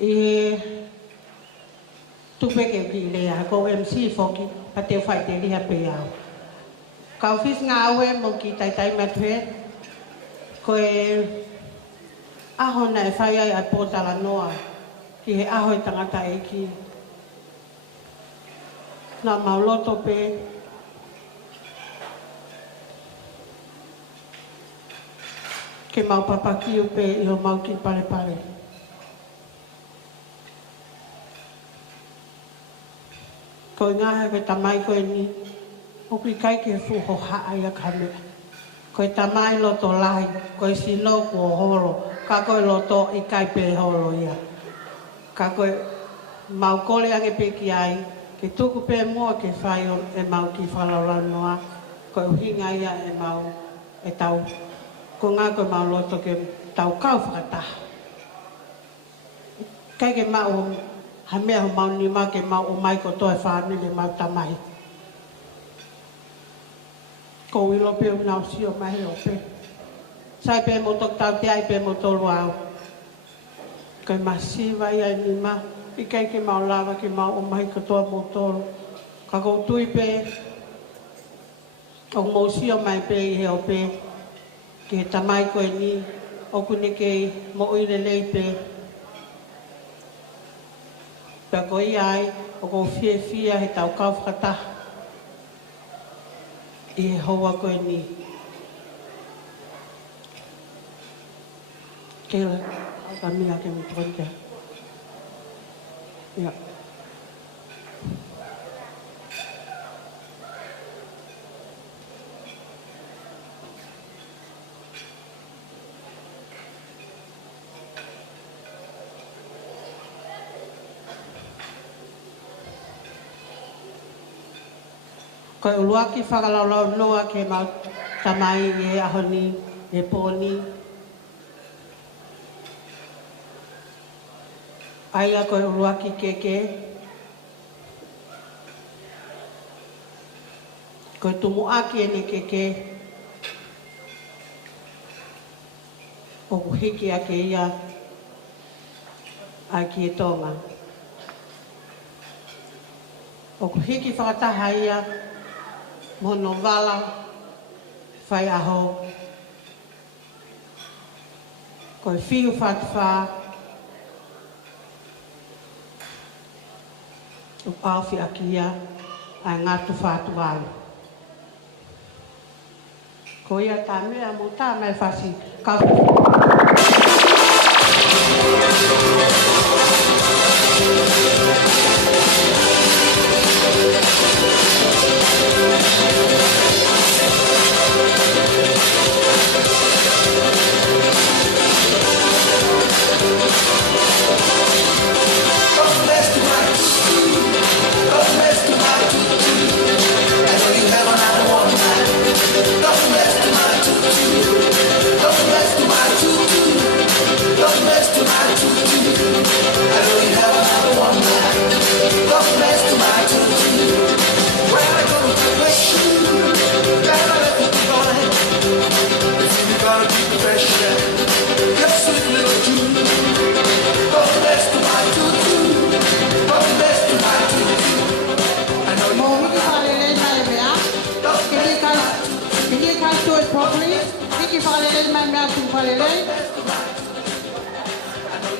I tupe ke ki lea, ko MC foki, pa te whai te liha pe au. Kau whis ngā aue mo ki tai matue, ko e aho na e whai ai pōtala noa, ki he aho i tangata e ki. Nā mau loto pe, ke mau papakiu pe i ho mau ki pare pare. Ko ngā hewe tamai koe ni, o kui kai ke fuho haai a kamea. Koe tamai loto lai, koe sino kua holo, ka koe loto i kai pe holo ia. Ka koe mau kole ange pe ki ai, ke tuku pe mua ke whai e mau ki whalaulau noa, koe uhinga ia e mau e tau. Ko ngā koe mau loto ke tau kau whakataha. Kai ke mau ha mea ho mau ni ma ke mau o mai ko toi whāne le mau tamai. Ko wilo pe o nau si o mai o pe. Sai pe mo tok tau te ai pe mo tolu au. Kai masiva ia ni ma. I kai ke mau lava ke mau o mai ko toi mo tolu. Ka kou tui pe. O mo si o mai pe i he o pe. Ke tamai koe ni. O kune ke mo oire lei pe. Pea ko i ai, o ko fia he tau kau whakataha. I he hoa koe ni. Kela, ka mia ke mi tokia. Ia. Koe uluaki whakalaulau noa ke mau tamai e ahoni, e pōni. Aia koe uluaki keke. Koe tumu aki ene keke. O kuhiki ake ia. Ai ki e tonga. O kuhiki whakataha ia. Mono wala, whai aho. Koe whiu whatwha. O awhi akia, ai ngātu whātu wālu. Ko ia tā mea mo tā mai whasi. Ka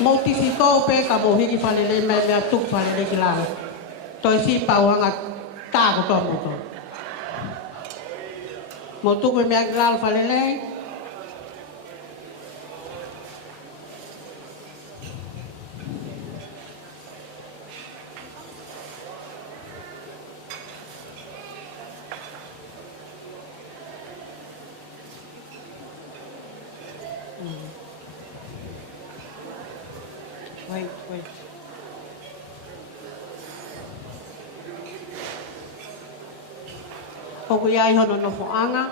Mo tisi tō pe ka mo hiki whalele mea tuk whalele ki lao. Toi si pauhanga tāko tō moto. Mo tuku mea ki lao whalele. Wait. Hoku iai hono no foanga.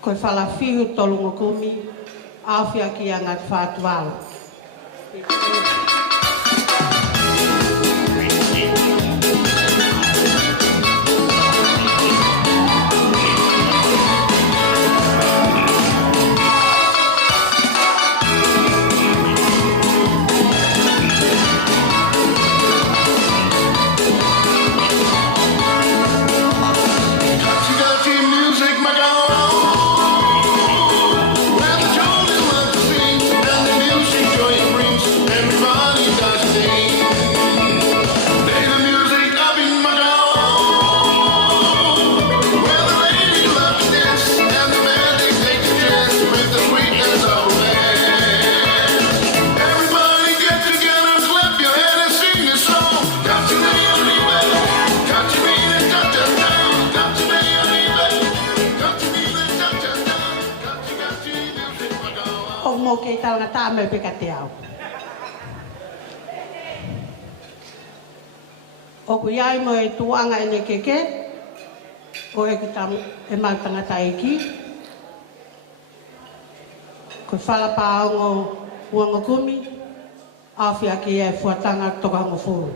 Koe whala whihu tolu ngokumi. Awhia ki a ngat whātuala. Kei tau na tā me pika te au. Oku iai mo e tuanga ene keke. O e ki tamu e mautanga taiki. Ko whala pāongo uango kumi. Awhia ki e fuatanga toka hongo furu.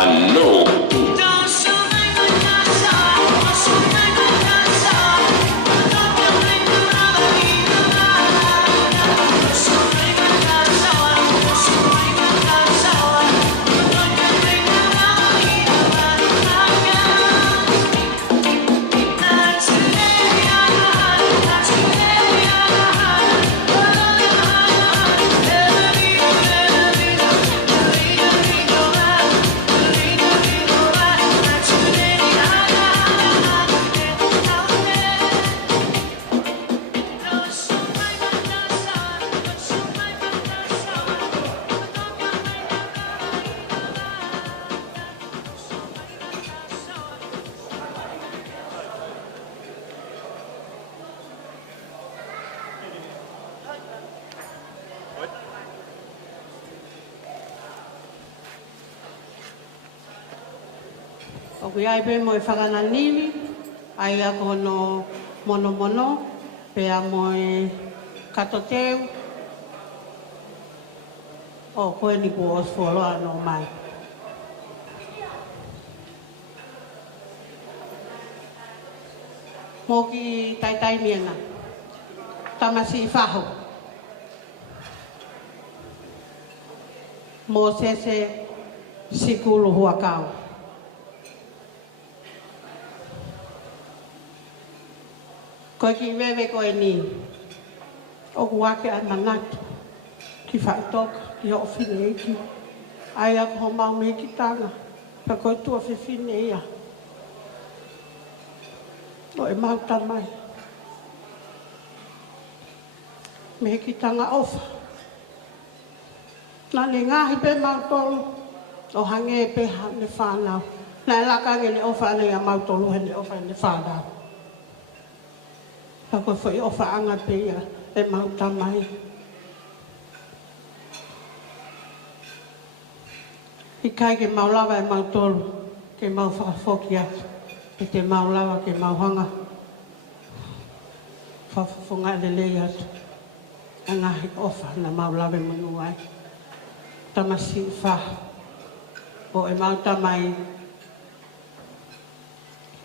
Alô. Oku iai pe mo e whakana nini, ai ako no mono, pea mo e kato teu. O koe ni po osfoloa no mai. Mo ki taitai miena, tamasi i whaho. Mo sese sikulu huakau. Koe ki wewe koe ni, oku wake a manatu, ki whaitoka, ki ho whine eki. Ai ako ho mau me ki tanga, pa koe tua whiwhine ia. O e mau tamai. Me ki tanga ofa. Nā ne ngahi pe mau tolu, o hange pe hane whanau. Nā e lakange ne ofa ane a mau tolu hene ofa hane whanau. Ako foi ofa anga pea e mau tamai. I kai ke mau lawa e mau tolu, ke mau whakafoki atu. E te mau lawa ke mau hanga. Whafafonga lelei atu. A ngahi ofa na mau lawa e manuai. Tamasi whaha. O e mau tamai.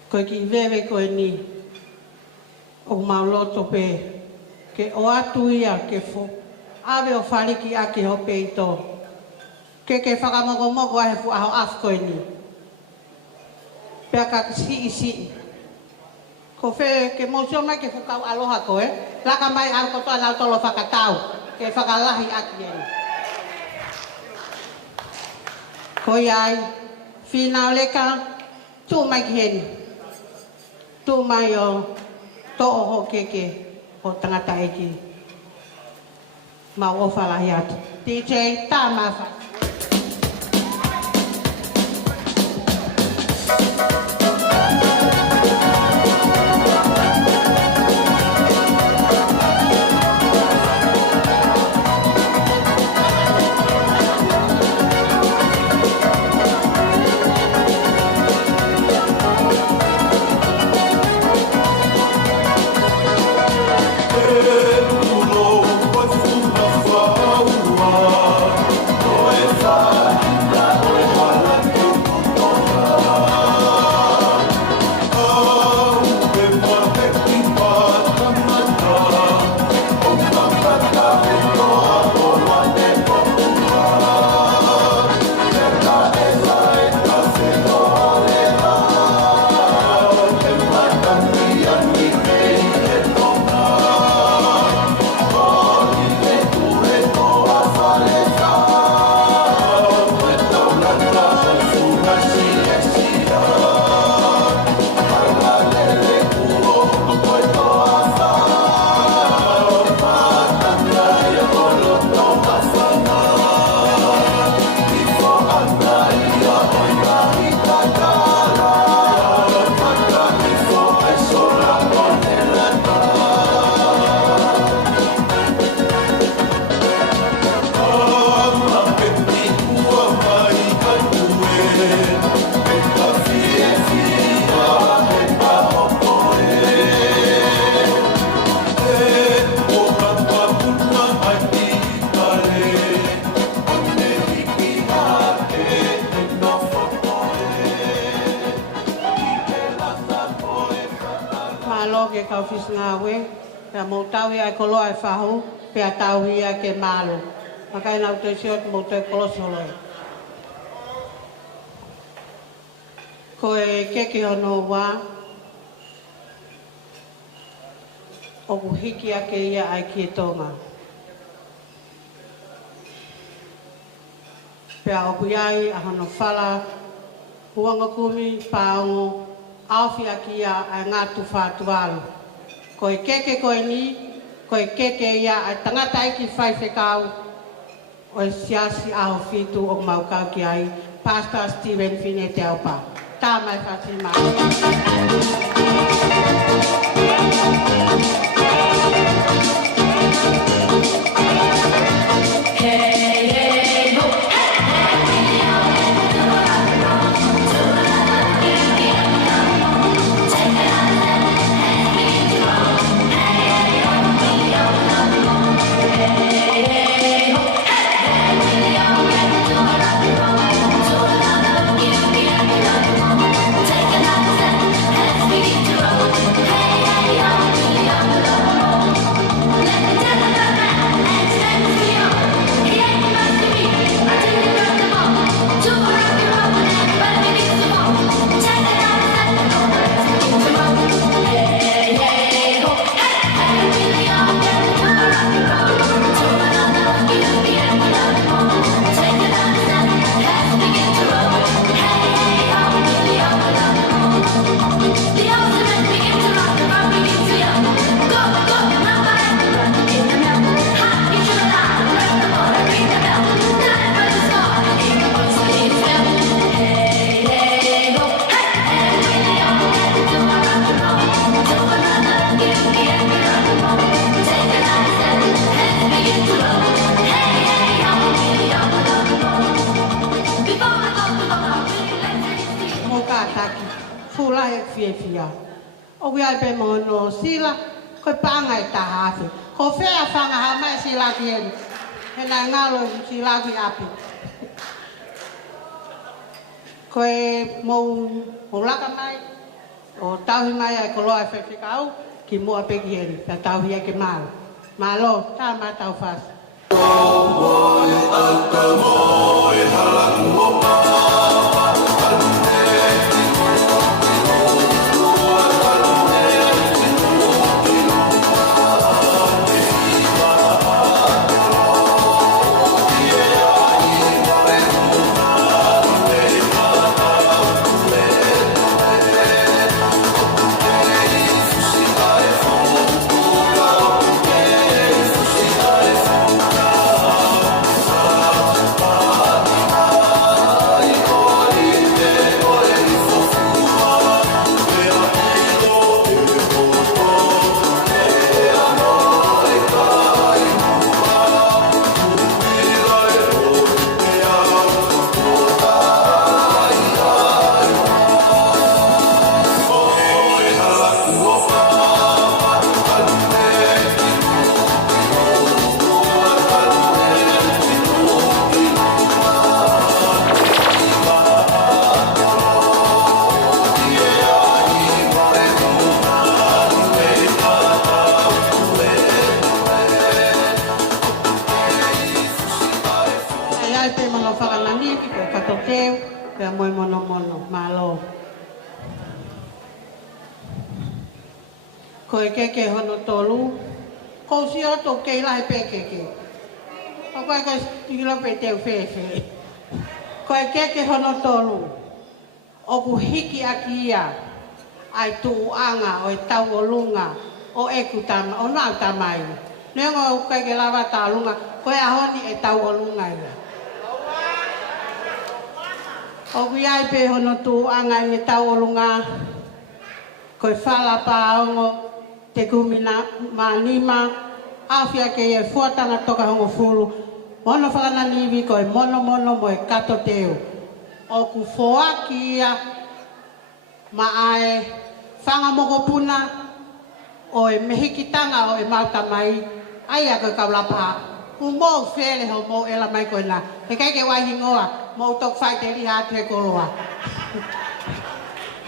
Koe ki wewe koe ni. O mau loto pe, ke o atu ia ke fo, awe o whariki a ke hope i tō. Ke whakamoko moko ahe fu aho afko ni. Pea ka si. Ko fe ke mosio mai ke fukau aloha ko laka mai ar ko toa tolo whakatau ke whakalahi aki e. Ko iai, whina leka, tū mai ki heni. Tū mai o to'o ho keke o tangata eki. Mau o whalahi atu. DJ, tā mawha. Ke kau fis ngawe, pea mau tau ia kolo ai whahu, pea tau ia ke malo. Makai nau te siot mau te kolosolo. Ko e keke hono wā, o ku hiki ake ia ai ki e tonga. Pea o ku iai a hono whala, huanga kumi, paongo, awhi aki ia a ngātu whātu alu. Ko e keke koe ni, ko e keke ia a tangata iki whai whekau, o e siasi aho whitu o maukau ki ai, Pastor Stephen Fine te aupa. Tā mai whati mai. O wia pe mo no sila ko pangai ta hafi ko fe afanga ha mai sila kien he na ngalo sila ki api ko e mo laka mai o tau mai ai ko loa fe fikau ki mo ape kien ta tau ia ke malo ta ma tau fas Alta moi halang mo pa Pea moe mono mono, malo. Ko e keke hono tolu, ko si o to kei lai pe keke. O koe koe ilo pe teu fefe. Ko e keke hono tolu, o ku hiki aki ia, ai tu anga o e tau o lunga, o e kutama, o nau tamai. Nengo o keke lava ta lunga, ko e ahoni e tau o lunga ia. O ku iai pe hono tu anga i me tau o lunga, ko e whala pa ongo, te kumina manima, awhia ke e fuatanga toka hongo fulu, mono whakananiwi ko e mono mo e kato teo. O ku foaki ia, ma ae, whanga moko puna, o e mehikitanga o e mautamai, ai a koe kaulapa, ku mou where ho mou ela mai koe na, he kai ke waihi ngoa, mou tok whai te riha atu e koloa.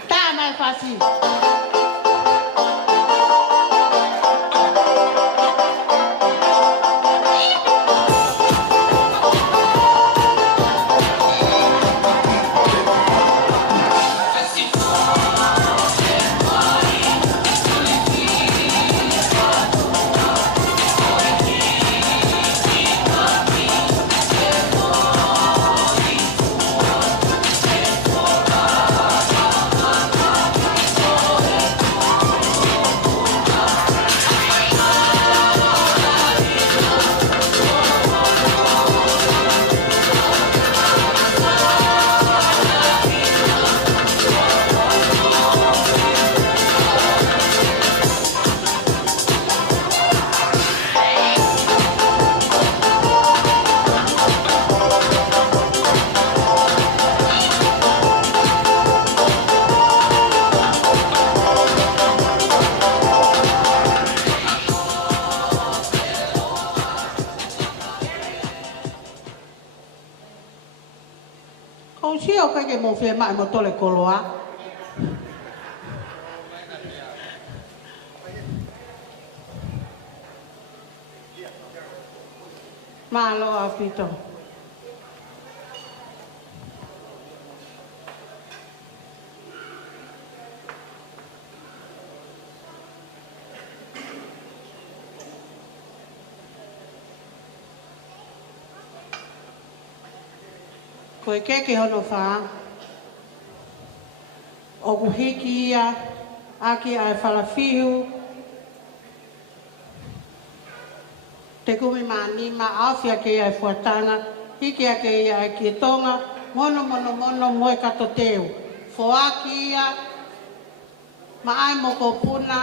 Tā mai whasi. O si o kai ke mo fie mai mo tole koloa. Malo a pito. Ko e keke hono wha, o ku hiki ia, aki ai whalawhihu, te kumi manima, awhia ke ai fuatanga, hiki a ke ia ai ki tonga, mono moe kato teu. Foaki ia, ma ai moko puna,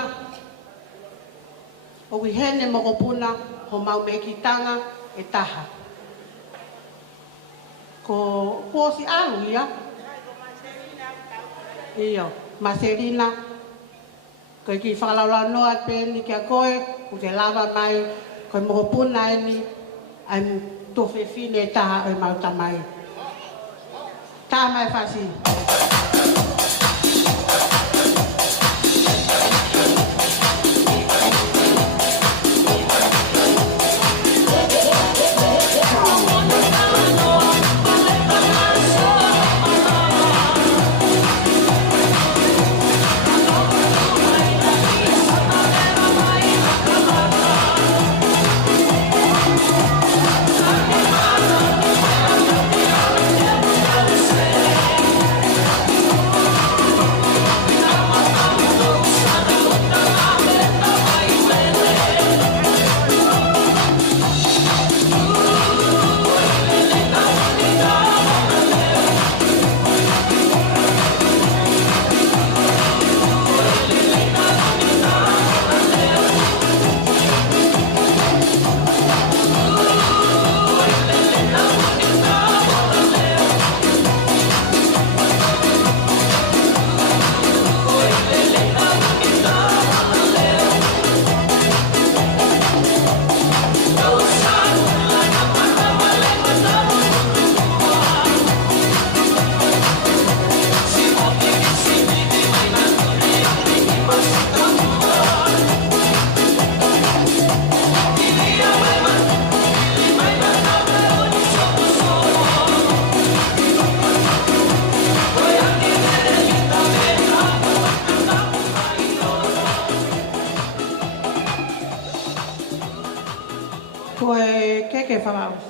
o ku hene moko puna, ho mau me ki tanga e taha. Ko posi alu ia. Iyo, Marcelina. Ko ki whakalaula noa pe ni kia koe, ku te lava mai, ko moko puna e ni, ai tofe fine taha o mauta mai. Tā mai whasi.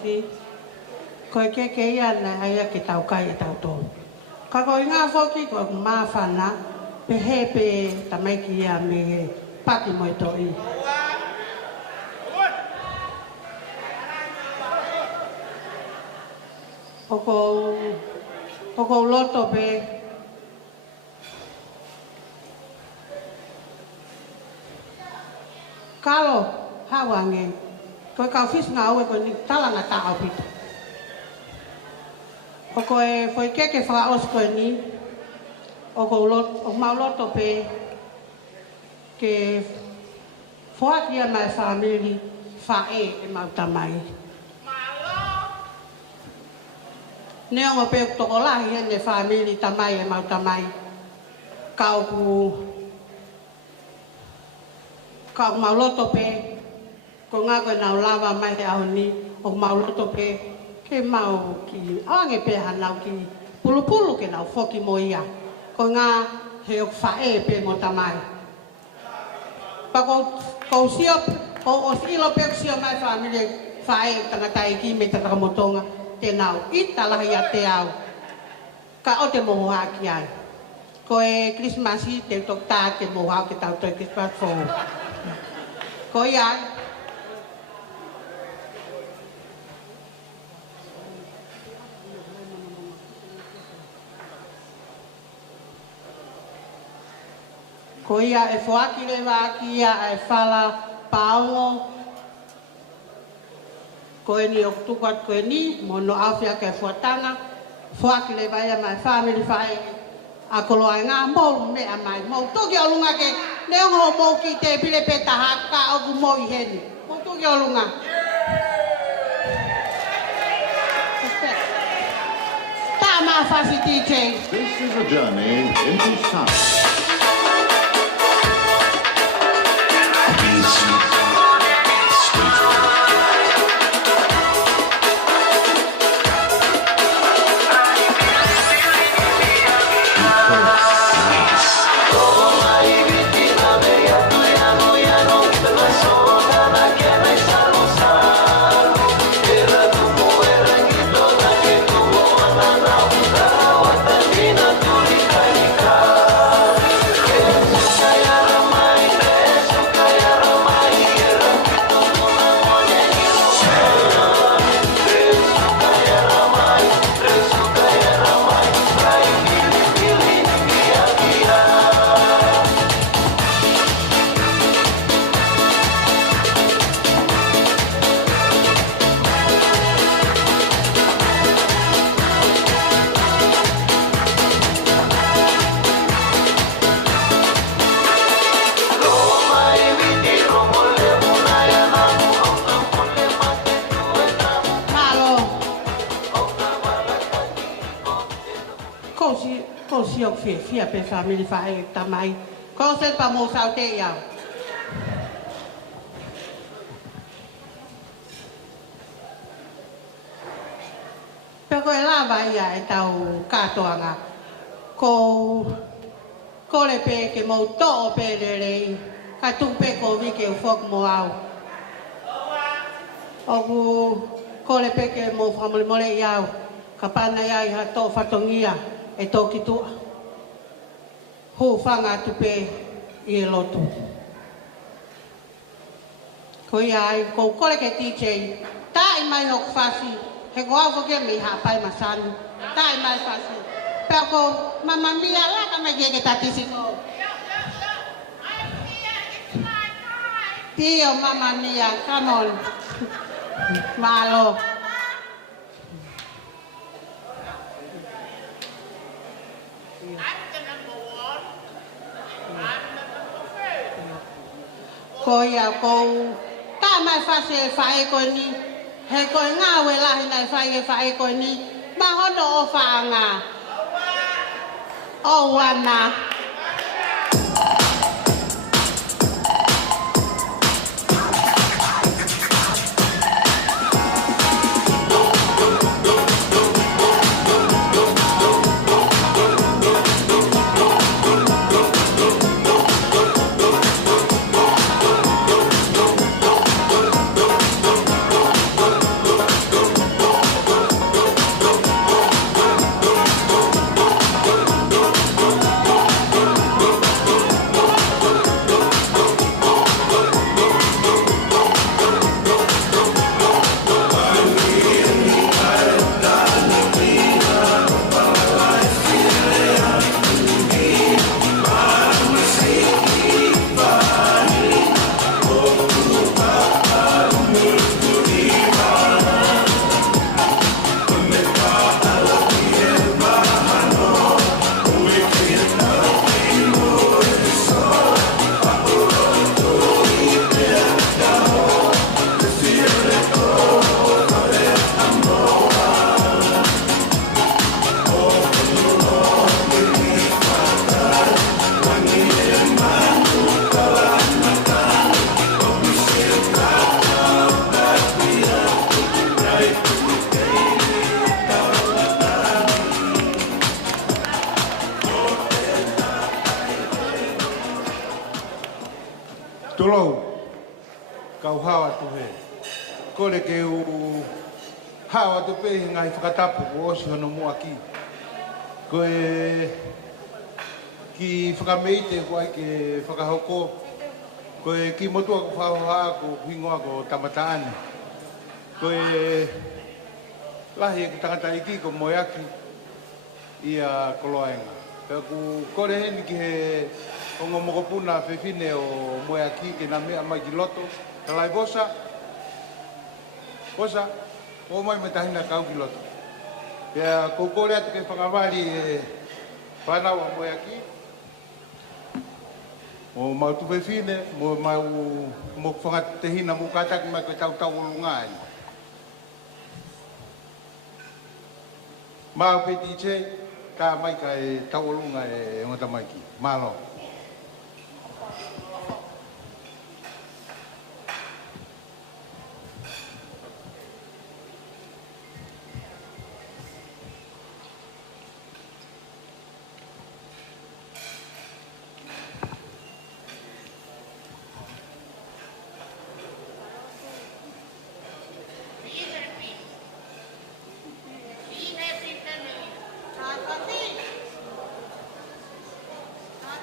si. Koe ke ia na aia ke tau kai e tau tō. Ka koe ngā whoki koe ku māwhana, pe he pe tamaiki ia me he paki mo e tō i. Oko loto pe Kalo hawange koe kau fis ngā ue koe ni talanga tā au pita. O koe foi keke whakaos koe ni o mau loto pe ke whakia mai whamiri whae e mau tamai. Neongo pe toko lahi hene whamiri tamai e mau tamai. Kau mau loto pe, ko ngā koe nau lawa mai he au ni, o mau loto pe, ke mau ki, awange pe hanau ki, pulu ke nau whoki mo ia, ko ngā he o whae pe mo tamai. Pa ko o silo pe sio mai whamire whae tangatai ki me takamotonga, te nau ita lahi a te au, ka o te moho haki ai. Ko e Christmasi te tok tā te moho hau ke tau toi Christmas fōu. Ko ia e whoaki le waki ia e whala paongo. Ko e ni o tukat ko e ni, mono awhia ke whuatanga. Whoaki le vai a mai family whae. A kolo ai ngā mou me a mai. Mou toki o lunga ke neongo mou ki te pile peta haka o ku mou i heni. Mou toki o lunga. Tā maa whasi DJ. This is a journey into sound. Fia pe family whae tamai. Ko sen pa mo sau te iau. Pe koe lawa ia e tau katoanga. Ko le pe ke mo to'o pe le rei. Ka tupe ko wike u fok mo au. Oku ko le pe ke mo whamole mole iau. Ka pana ia i ha to whatongia e toki tua. Ho whanga tupe i e lotu. Ko ia ai, ko kore ke DJ, tā i mai hok whasi, he ko au whoke mi hapai masanu, tā i mai whasi. Pea ko mama mia laka mai ke tatisi ko. Tio mama mia, come on. Malo. Ko ia ko tā mai whase e whae koe ni, he koe ngā we lahi nei whae koe ni, ma hono o whaanga. O wana. Tolo, kau hawa tu he. Kore ke u hawa tu pe ngai whakatapu o osi hono mua ki. Koe ki whakameite koe ke whakahoko. Koe ki motua ko whahoha ko hingoa ko tamataane. Koe lahi e ki tangata iki ko moeaki ia koloaenga. Pea ku kore heni ki he ongo mokopuna whewhine o moeaki ke na mea mai ki loto. Talai bosa, bosa, o mai me tahina kau ki loto. Pea kou kore atu ke whakawari e whanau a moeaki. O mau tu whewhine, mo whangatehina mo kataki mai koe tau olungai. Mau peti che, ka mai ka e tauolunga e ngota mai ki. Malo.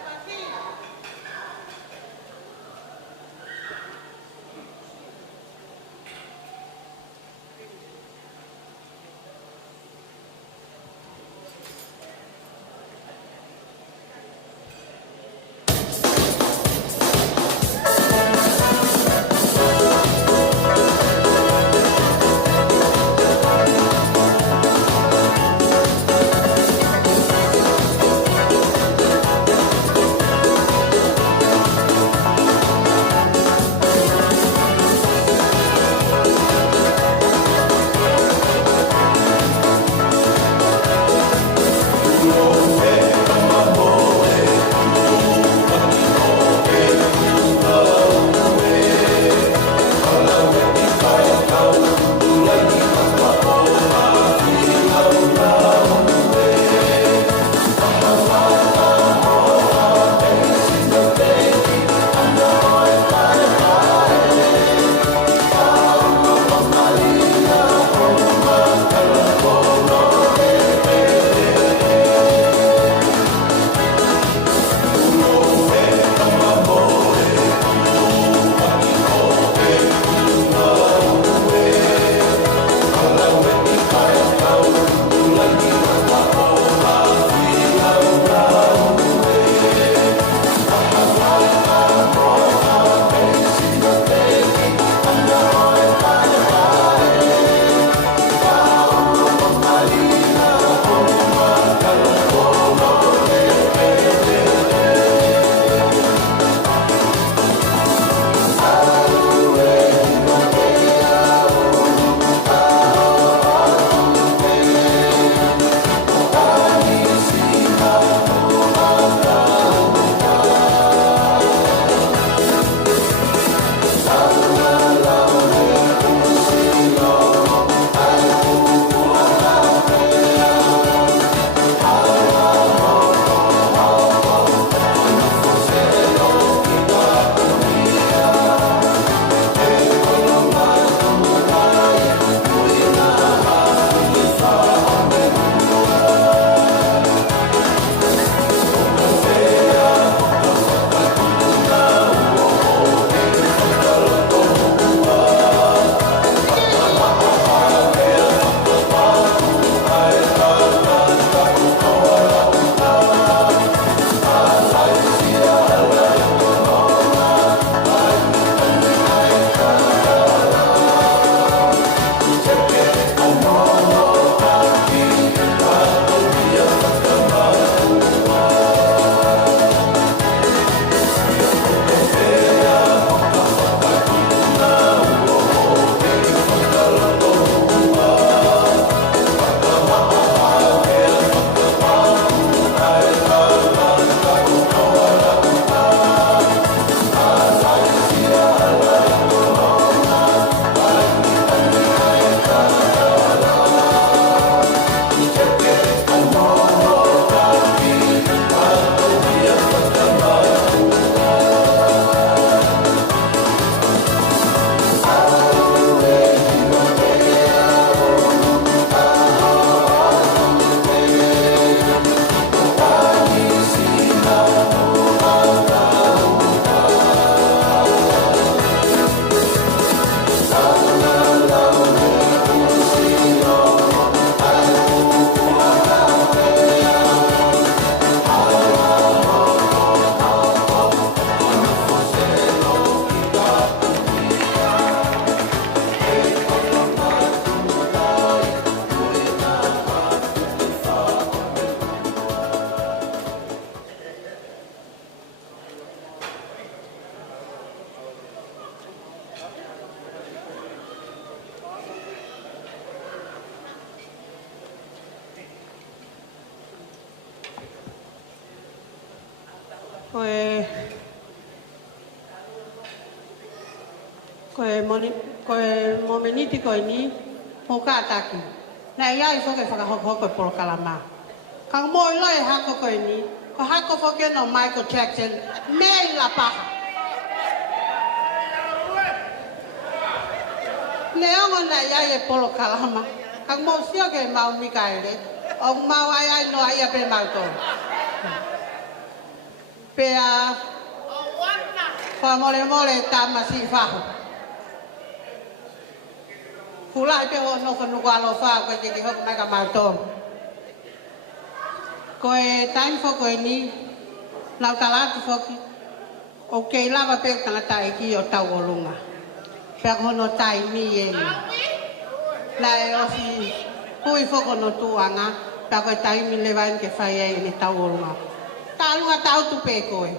Tati. koe momeniti koe ni mo kātaki. Nā iai whoke whakahoko polo kalama. Ka moi loe hako koe ni, ko hako whoke no Michael Jackson, mei la paha. Leongo nā iai e polo kalama, ka mo sio ke mau mikaere, o mau ai no ai ape mau tō. Pea, wha mole tamasi whaho. Kulai pe ho no whanuku alo wha koe te ki hoku mai ka mau tō. Koe time fo koe ni, nau talatu foki, o kei lava pe tangata e ki o tau o lunga. Pea kono tai mi e ni. La e osi, hui foko no tuanga, pea koe tai mi lewain ke whai e ni tau o lunga. Tā lunga tau tu pe koe.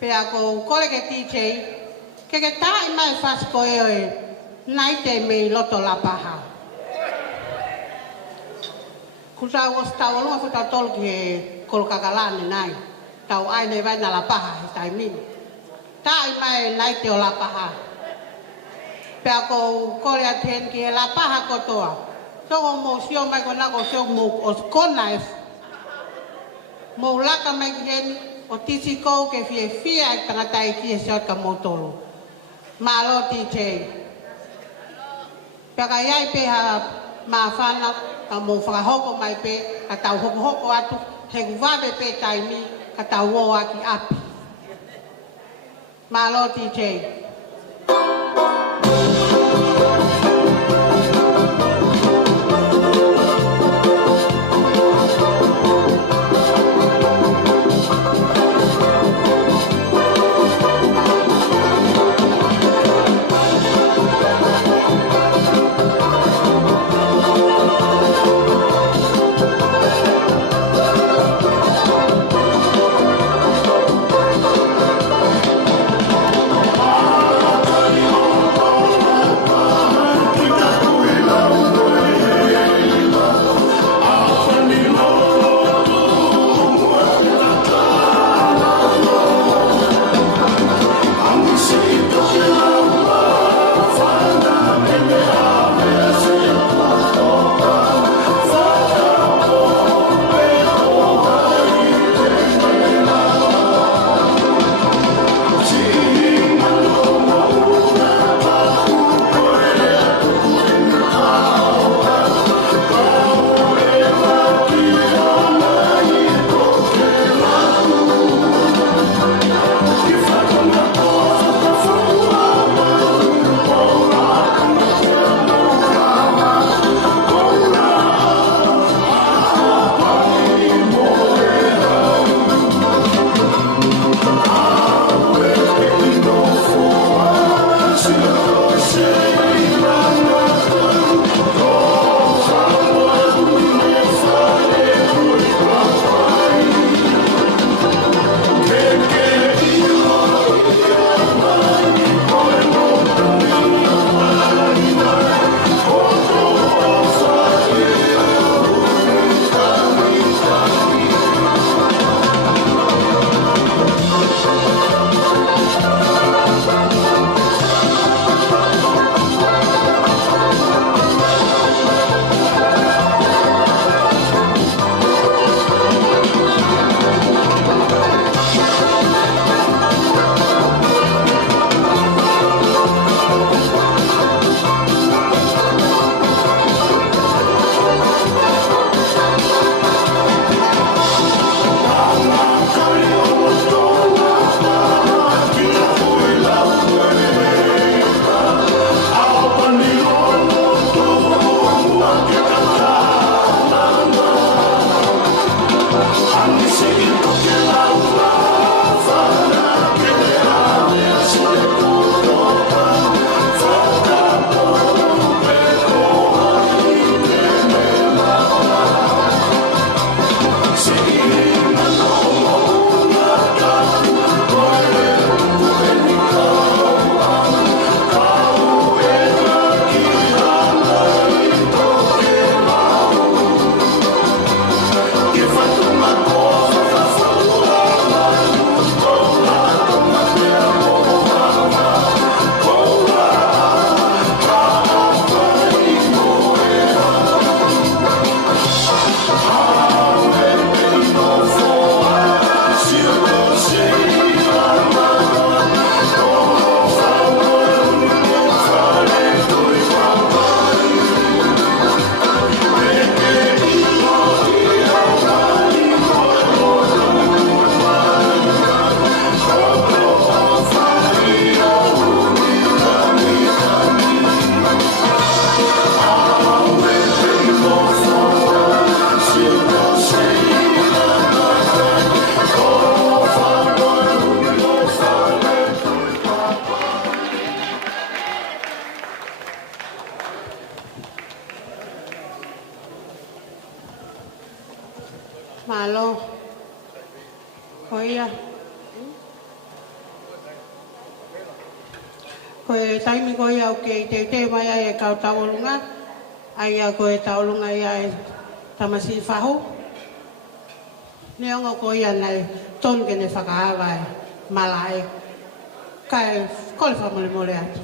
Pea ko kore ke TJ, ke tai mai fas koe oe, nai te mei loto la paha. Kusa was tau lunga fu tau tolu ki he kolokakalane nai. Tau ai nei vai na la paha he tai mini. Tai mai nai te o la paha. Pea ko kore a ten ki he la paha kotoa. Soko mo sio mai ko nako sio mo o konaif. Mo laka mai ki hen o tisi kou ke fia ai tangata i ki he siot ka motolo. Malo TJ. Pea ka iai pe ha mawhana ka mo whakahoko mai pe, ka tau hoko atu, he kuwawe pe taimi, ka tau woa ki api. Malo TJ. Koia. Koe taimi koe au ke te mai ai e kau taolunga. Ai au koe taolunga i ai tamasi whahu. Neongo koe anai tonu ke ne whakahawa e malae. Kai kole whamole mole atu.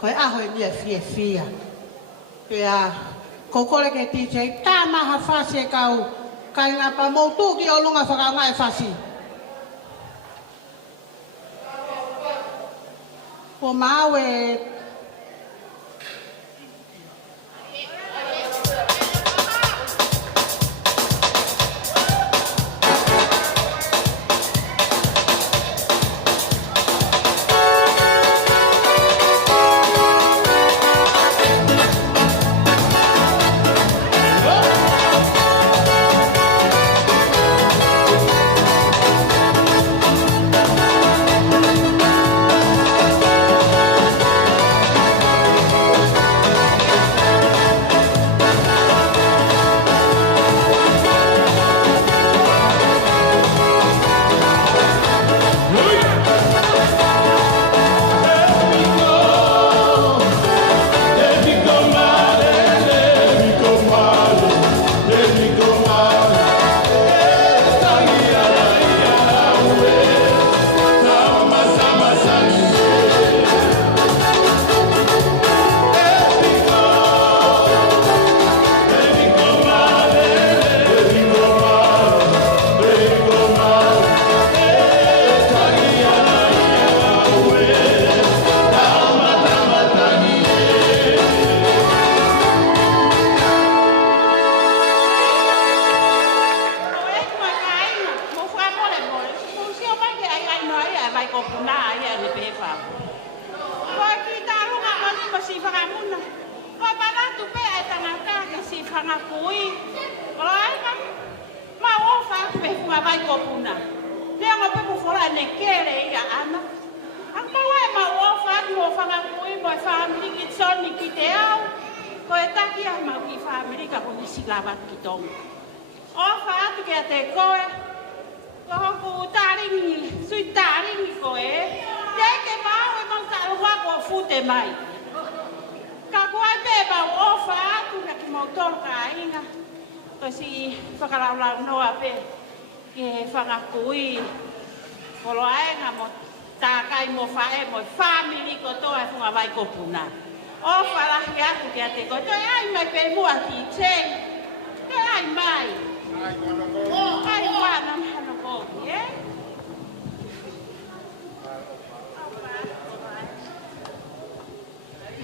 Koe aho e nia fia. Pea kokole ke TJ tā maha whasi e kau. Kai ngā pa moutu ki o lunga whakaunga e whasi. Po mau e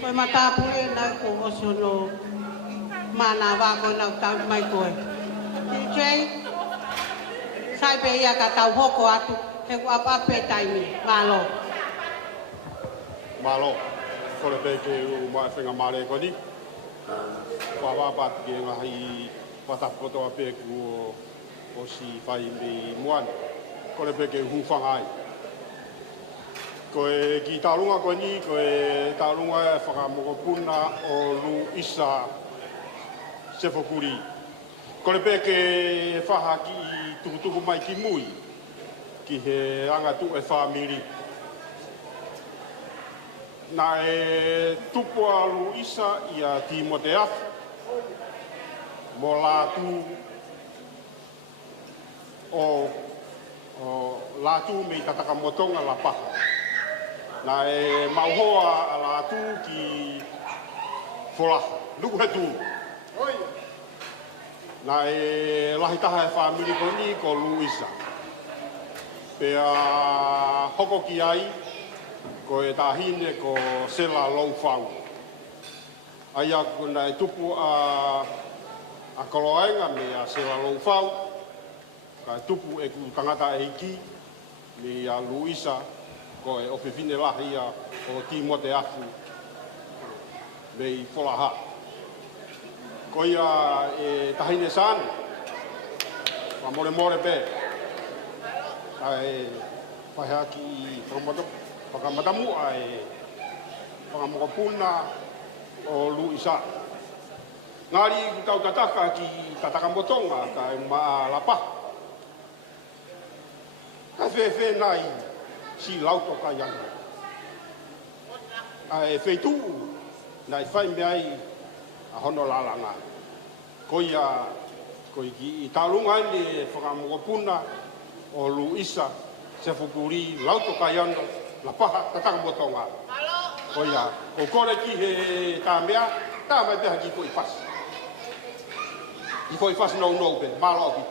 koe matapure nau ko hosono mana wako nau tau mai koe. TJ, sai pe ia ka tau hoko atu, he ku apape taimi, malo. Malo, kore pe ke u mai whenga mare koni. Wawapa ke ngahi watapoto a pe ku o si whai mi muan. Kore pe ke huwhangai. Koe ki tālunga koe ni, koe tālunga e whakamokopuna o Lu Isa Sefokuri. Kore pe ke whaha ki tukutuku mai ki mui, ki he angatu e whamiri. Nā e tupua Lu Isa i a Timote Afu, mo lātu o lātu me i tataka motonga la paha. Nā e mauhoa a lātu ki wholaha, nuku he tū. Nā e lahitaha e whamiri ko ni ko Lu Isa. Pea hoko ki ai, ko e tāhine ko Sela Longwhang. Aia kuna e tupu a Koloaenga me a Sela Longwhang. Ka e tupu e ku tangata e hiki me a Lu Isa. Ko e ope lahi a o Timote Afu me i wholaha. Ko ia e tahine sāne, wa more pe. Ai whahea ki whakamatamu ai whakamokopuna o Lu Isa. Ngāri ku tau tataka ki tataka motonga ka e maa lapa. Ka fe nai si lauto ka yana. Ai fe tu nai fai me ai a hono la langa. Koia ki talunga ni whakamokopuna o Luisa se fukuri lauto ka yana la paha tatang botonga. Koia o kore ki he ta mea ta mai beha ki ko i pas. I ko i pas no ben malo ki.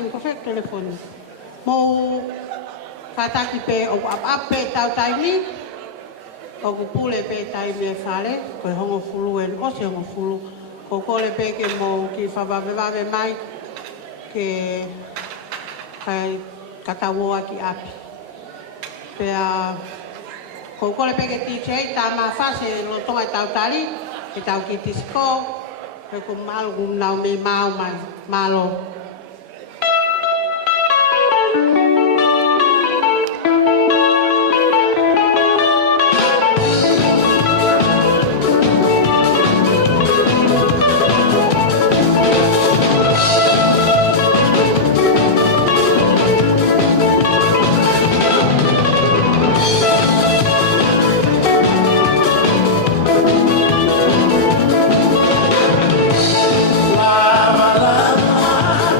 Ko fe telefon mo kata ki pe o ap pe tau tai ni o ku pule pe tai me fale ko hongo fulu en o se hongo fulu ko le pe ke mo ki fa ba mai ke kai kata wo aki api pe a ko le pe ke ti che ta ma fa se lo tonga tau tali ke tau ki tisko pe ko mal gum nau me mau mai malo. Lama, lama.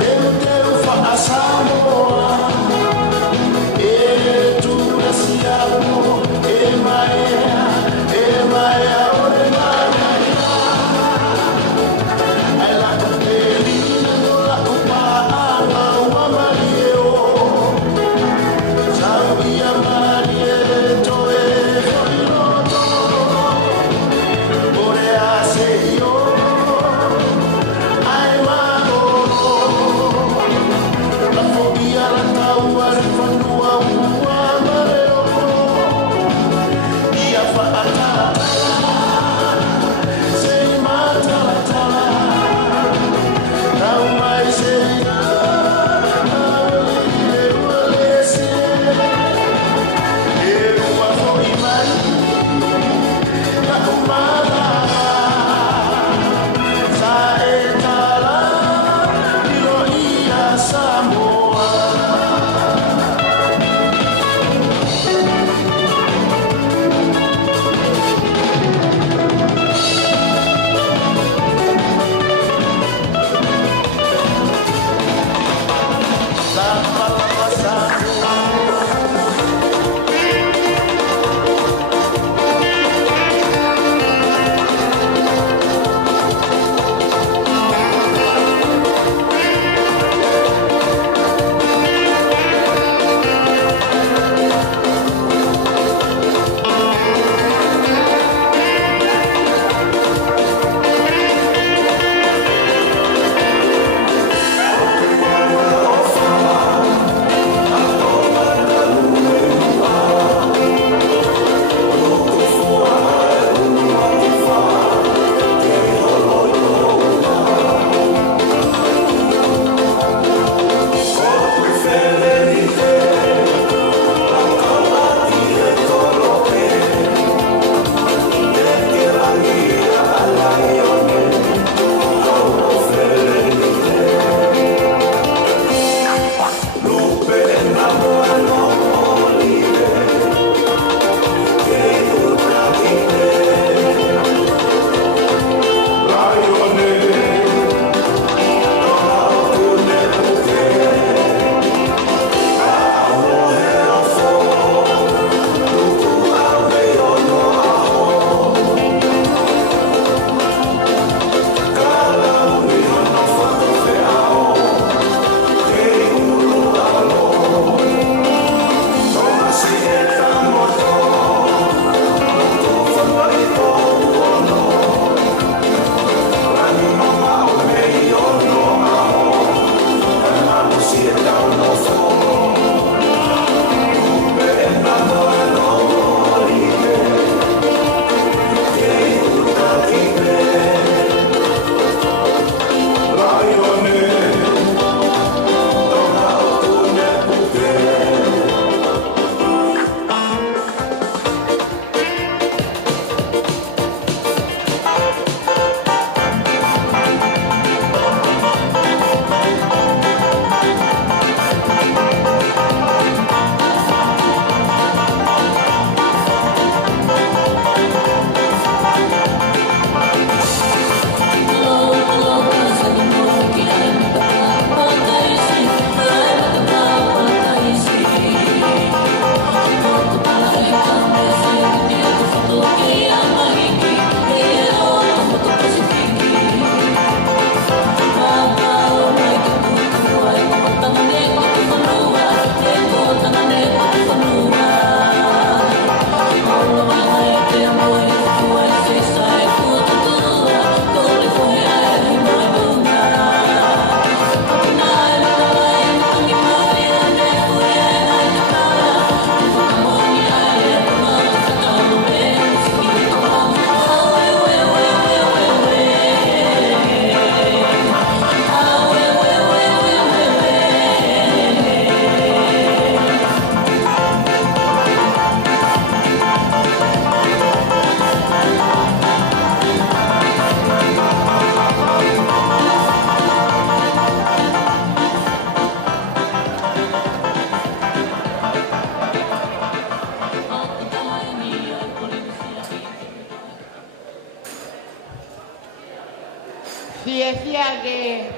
fia ke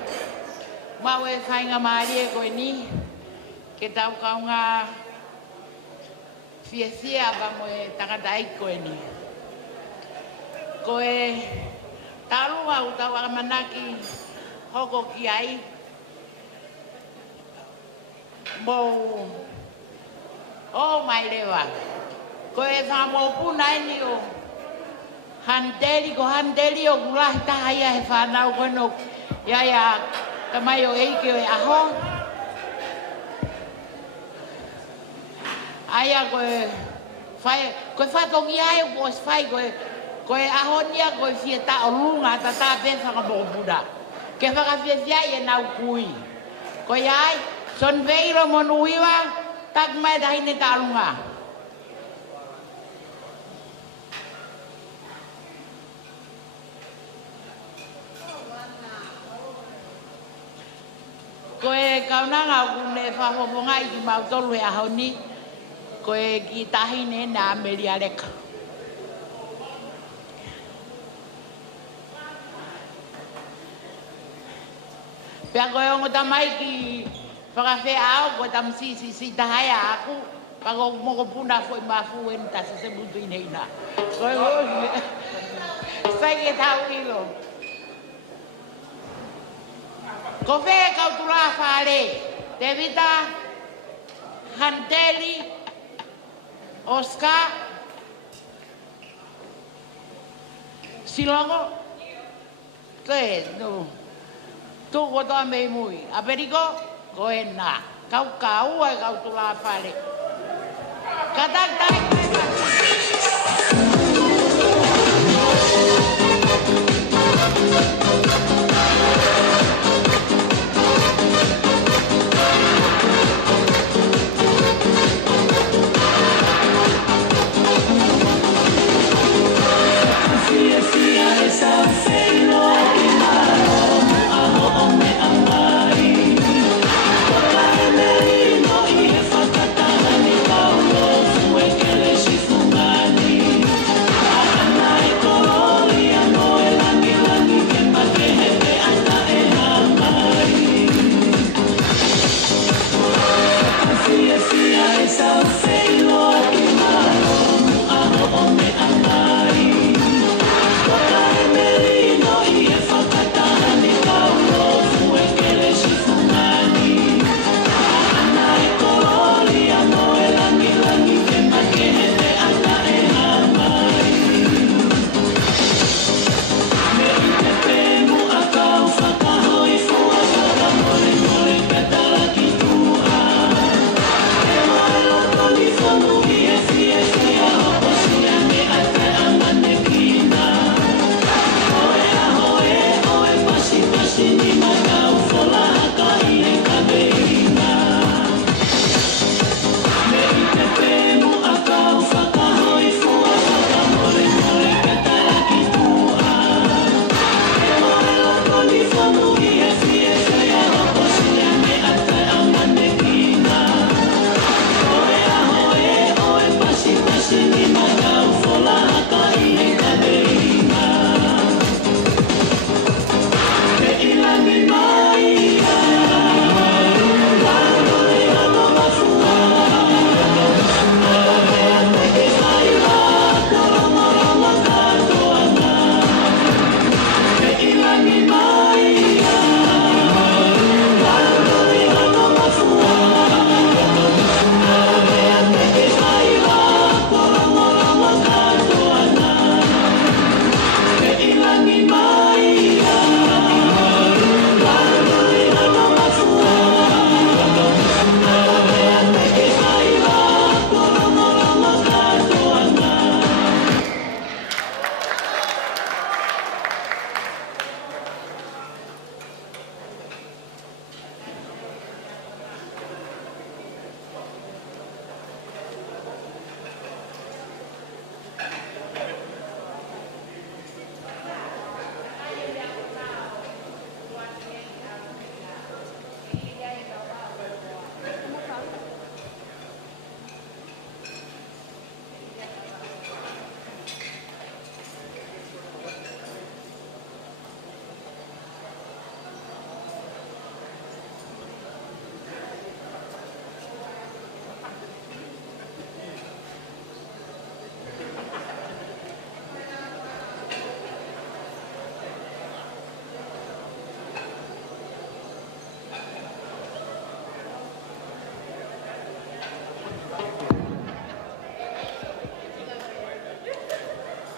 mau e whainga maari e koe ni, ke tau kaunga fia pa mo e takata ai koe ni. Koe talunga u tau akamanaki hoko ki ai, mo o mai lewa. Koe whamo puna ni o handeli ko handeli o gulahi taha ia he whanau koe no ia tamai o eike o e aho. Aia koe whatongi ai o pos whai koe aho nia koe fia ta o lunga ta ta pe whakamoku puna. Ke whakawhia fia i e nau kui. Koe ai, son veiro monu iwa, tak mai tahine ta lunga. Koe kaunanga o kune whahofonga i ki mautolu e aho ni, koe ki tahine na Amelia Leka. Pea koe ongo tamai ki whakawhea au, koe tam si tahaya aku, pako moko puna fo i mafu en ta se butu i neina. Koe hoi, sai ke tau ilo. Ko whea kau tula whare, te vita, Hanteli, Oscar, Silongo, te no. Tu ko toa mei mui. Aperiko, ko e nā. Kau ka ua e kau tula whare. Katak tai kai ka. Fungani,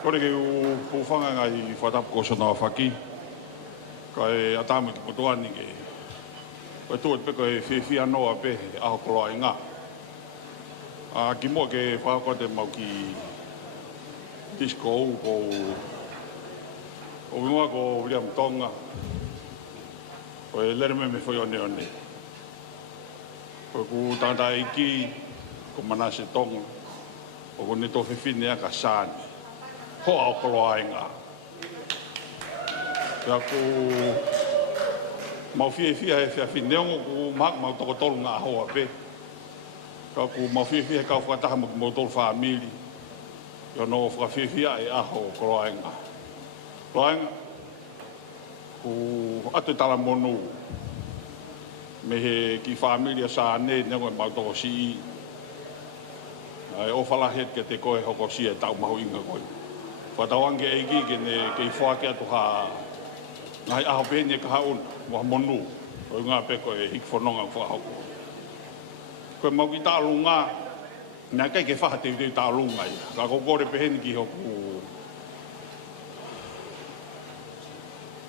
Kore ke u pufanga ngai whatap ko sona whaki. Kai atamu ki potuani ke. Kai tuat pe kai whiwhia noa pe aho koloa i ngā. Ki mua ke whakakote mau ki disco ou ko o wingoa ko William Tonga. Ko e lere me whai one one. Ko ku tangata iki ko Manase Tonga. O ko ne to whiwhine aka sāne. Ho au koloa i ngā. Ia ku mau whiwhia he whiwhineongo ku mau toko tolu ngā hoa pe. Ka ku mau whiwhia kau whakataha mo ki mo tolu whaamili. Ia no whakawhiwhia e aho koloa i ngā. Koloa i ngā. Ku atu tala monu. Me he ki whaamili a sāne nengo e mau toko si. Ai o whalahet ke te koe hoko si e tau mahu inga koe. Whatawange eiki ke ne kei whake atu ha ngai aho pēne ka haun mo monu o ngā pe koe hik whanonga whahoko. Koe mau ki tālu ngā nā kai ke whaha te tālu ngai. Ka kokore peheni ki hoku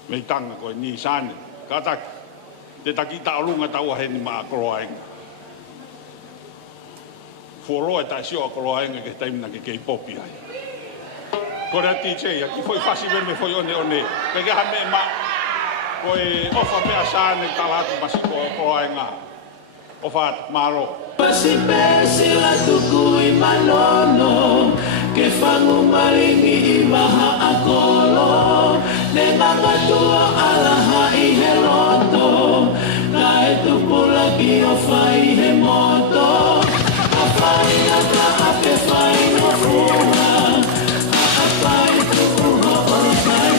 mei tanga koe ni sāne. Ka taki te taki tālu ngā taua heni maa koroaenga. Fuoroa e tai sio a koroaenga ke taimina ke kei popi ai. Kore a TJ, a ki foi whasi me foi one one. Peke ha me ma, koe ofa mea sāne talatu masiko o koroaenga. Ofa maro. Pasi pesi la tukui manono, ke whangu maringi I maha a kolo. Ne mangatua alaha I he roto, ka e tupula ki o whai he moto. A whai a ka ape whai no fuha, a whai tuuho o whai.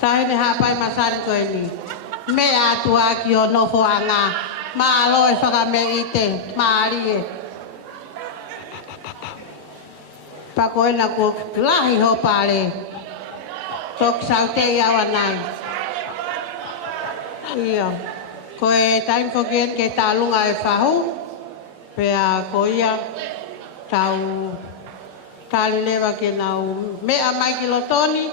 Tahe ne hapai masari koe ni. Me atua ki o nofo a ngā. Ma aloe whaka me ite, ma arie. Pako ena ko lahi ho pare. Tok sau te iawa nai. Ia. Koe taim kokien ke tālunga e whahu. Pea ko ia tau tālilewa ke nau mea mai ki lotoni.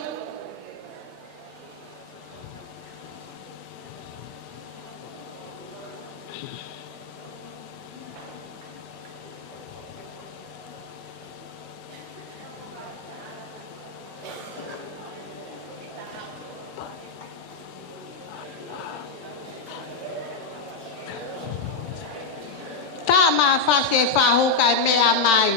Ma fase fahu kai mea mai.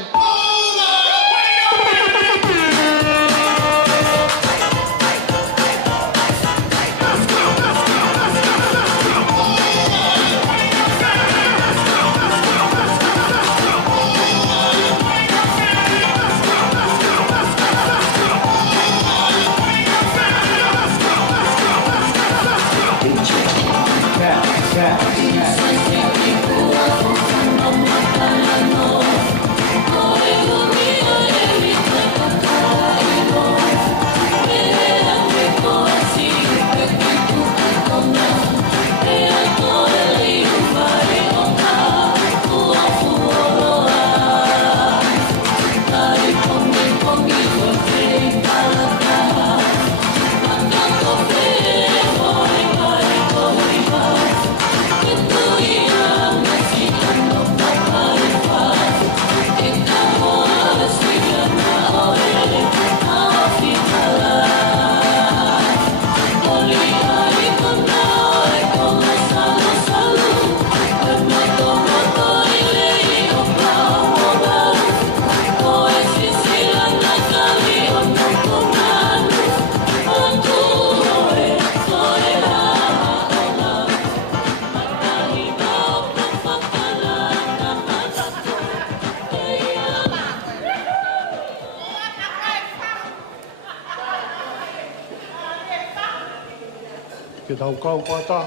Ke tau kau pata.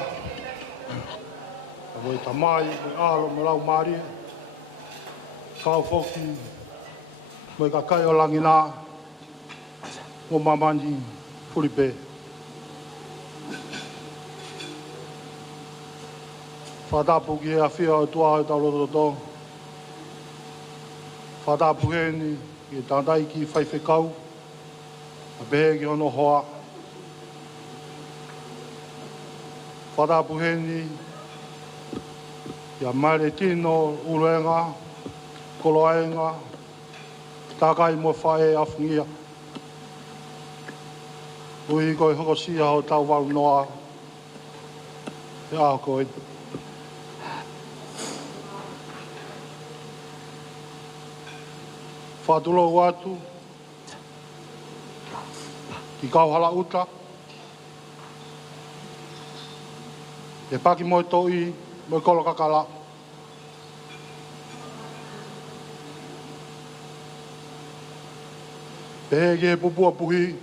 Moi tamai, moi alo, moi lau maria. Kau foki, moi ka kai o langina. Mo mamani, Filipe. Whatapu ki a whia o tua o tau rototo. Whatapu he ni, ki tātai ki whaiwhekau. A behe ki ono hoa. Whatapu he ni, ia maere tino uruenga, koloaenga, takai mo whae afungia. Ui koi hokosia ho tau wau noa. E aho koi. Whatulo watu. Ki kauhala uta. E paki moi toi, moi kolo kakala. Pehe e pupua puhi,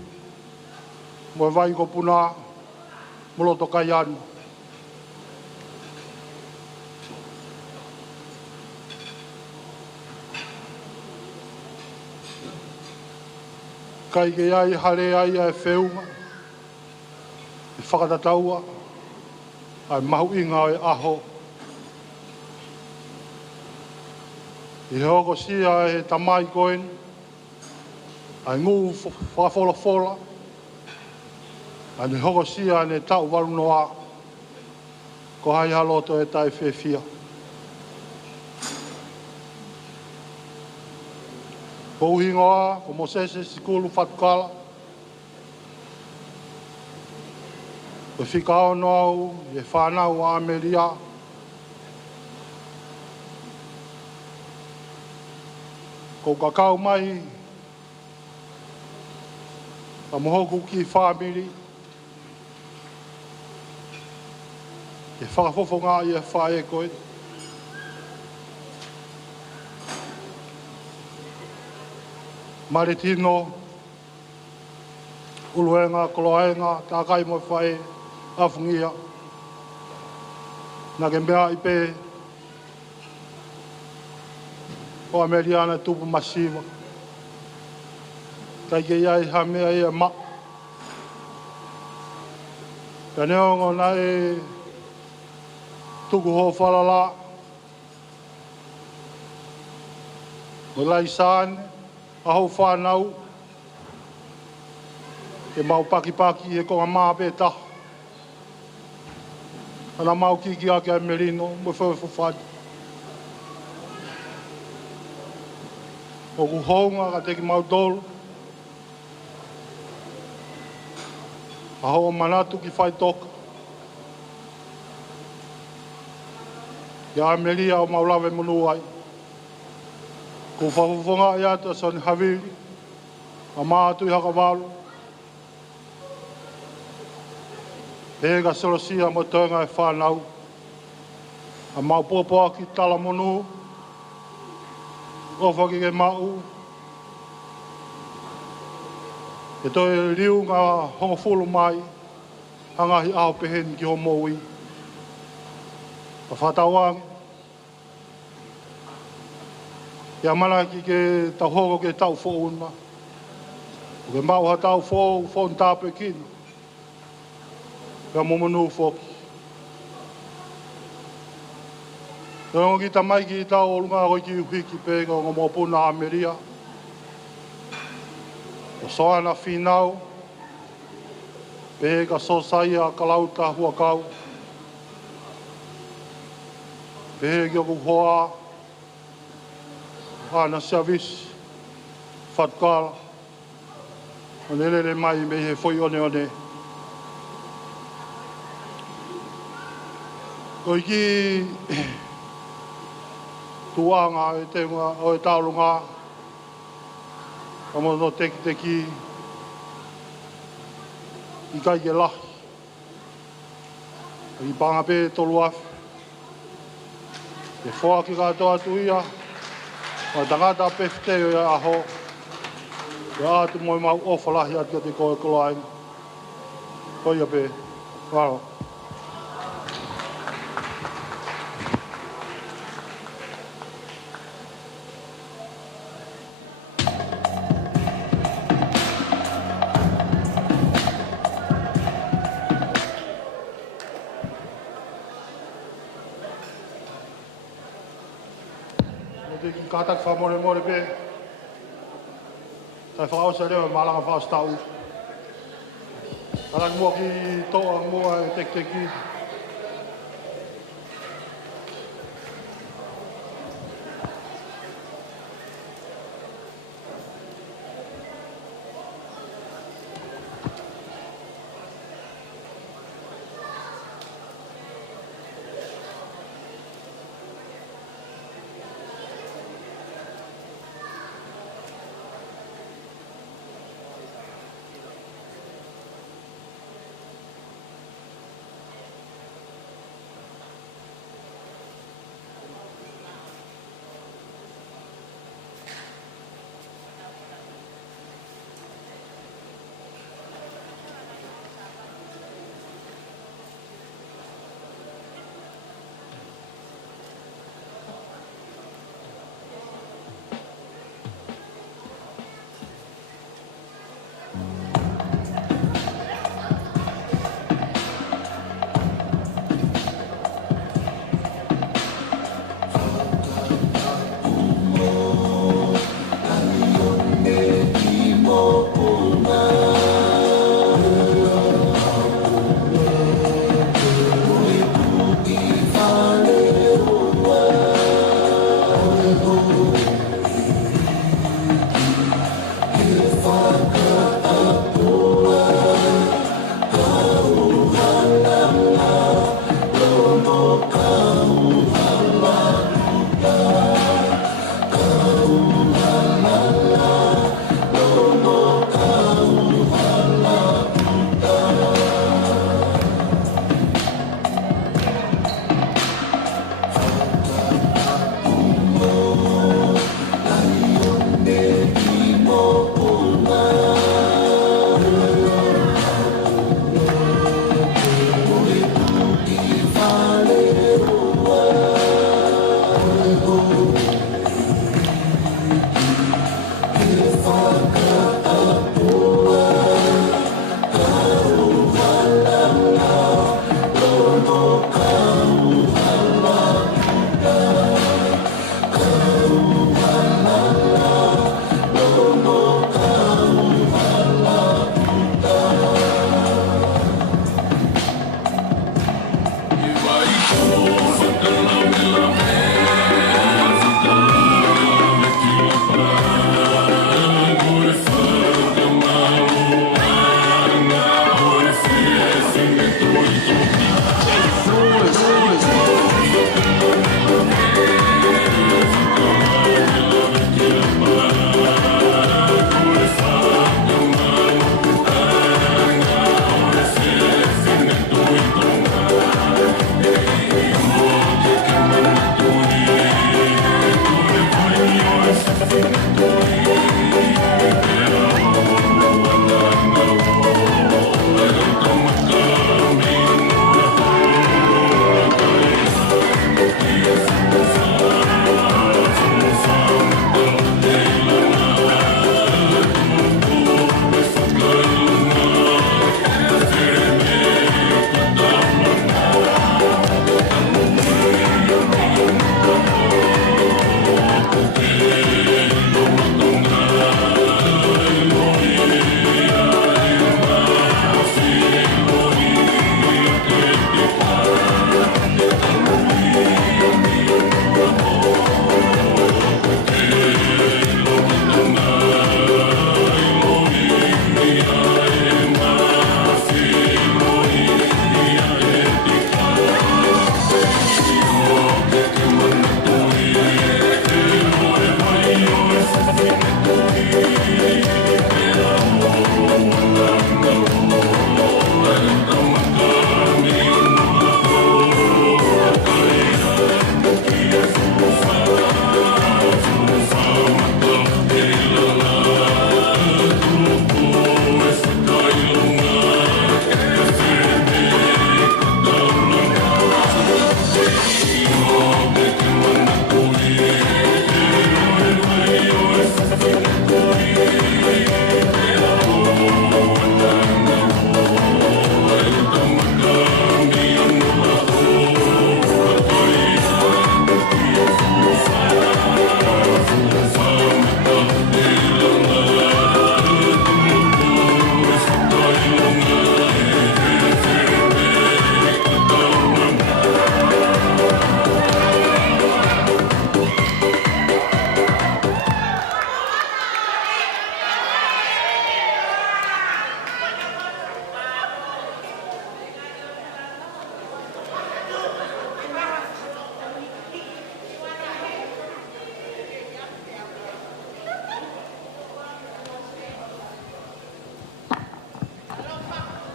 moi vai ko puna, moloto kai anu. Kai ke ai hare ai e wheunga, e whakatataua, ai mahu inga e aho. I hoko sia e tamai koen, ai ngu whafola, ai ni hoko sia ne tau waru noa, ko hai haloto e tai whewhia. Ko uhingoa, ko Mosese sikulu whatukala, ko whikao noau, e whanau a Ameria, ko kakao mai, ka mohoku ki whamiri, e whakafofo ngā i e whae koe. Mare tino, uluenga, koloaenga, tākai mo whae, afungia. Nā ke mea i pē, o Ameriana tupu masiva. Tai ke iai ha mea i a ma. Ka neongo na e tuku ho whalala. O lai sāne, a hou whanau. E mau paki e konga maa pē taha. Ana mau ki ake a merino, mo whawhawhati. O ku hounga ka teki mau tolu. A hoa manatu ki whai toka. Ia Ameria o maulawe munu ai. Ko whawhawhonga i atu a sani Havili. A mātu i haka walu. Hega solosia mo tōnga e whanau. A mau pōpōa ki tala munu. O whaki ke mau. E toi riu ngā hongo fulu mai. Hangahi aho peheni ki ho moui. A whatawangi. Ia mana ki ke tau hoko ke tau whouna. O ke mau ha tau whoun tāpe kina. Ka momonu whoki. Nō ki ta mai ki tau olunga hoi ki uhiki pēnga o ngā mōpuna Ameria. O soana whinau. Pēka sosaia kalauta hua kau. Pēki o kuhoa. Ana service. Whatukala. O nerere mai me he whoi one. Ko iki tuanga e te o e taurunga. Kamo no teki i kai ke lahi. I panga pē tolu afi. E whoa ki katoa tuia. O tangata pefiteo e aho. E atu moi mau ofalahi atu te koe koloainga. Koia pē. Walo. Katak fa more more be. Tai fa o sa le malanga fa stau. Ala mo ki to mo tek tek ki.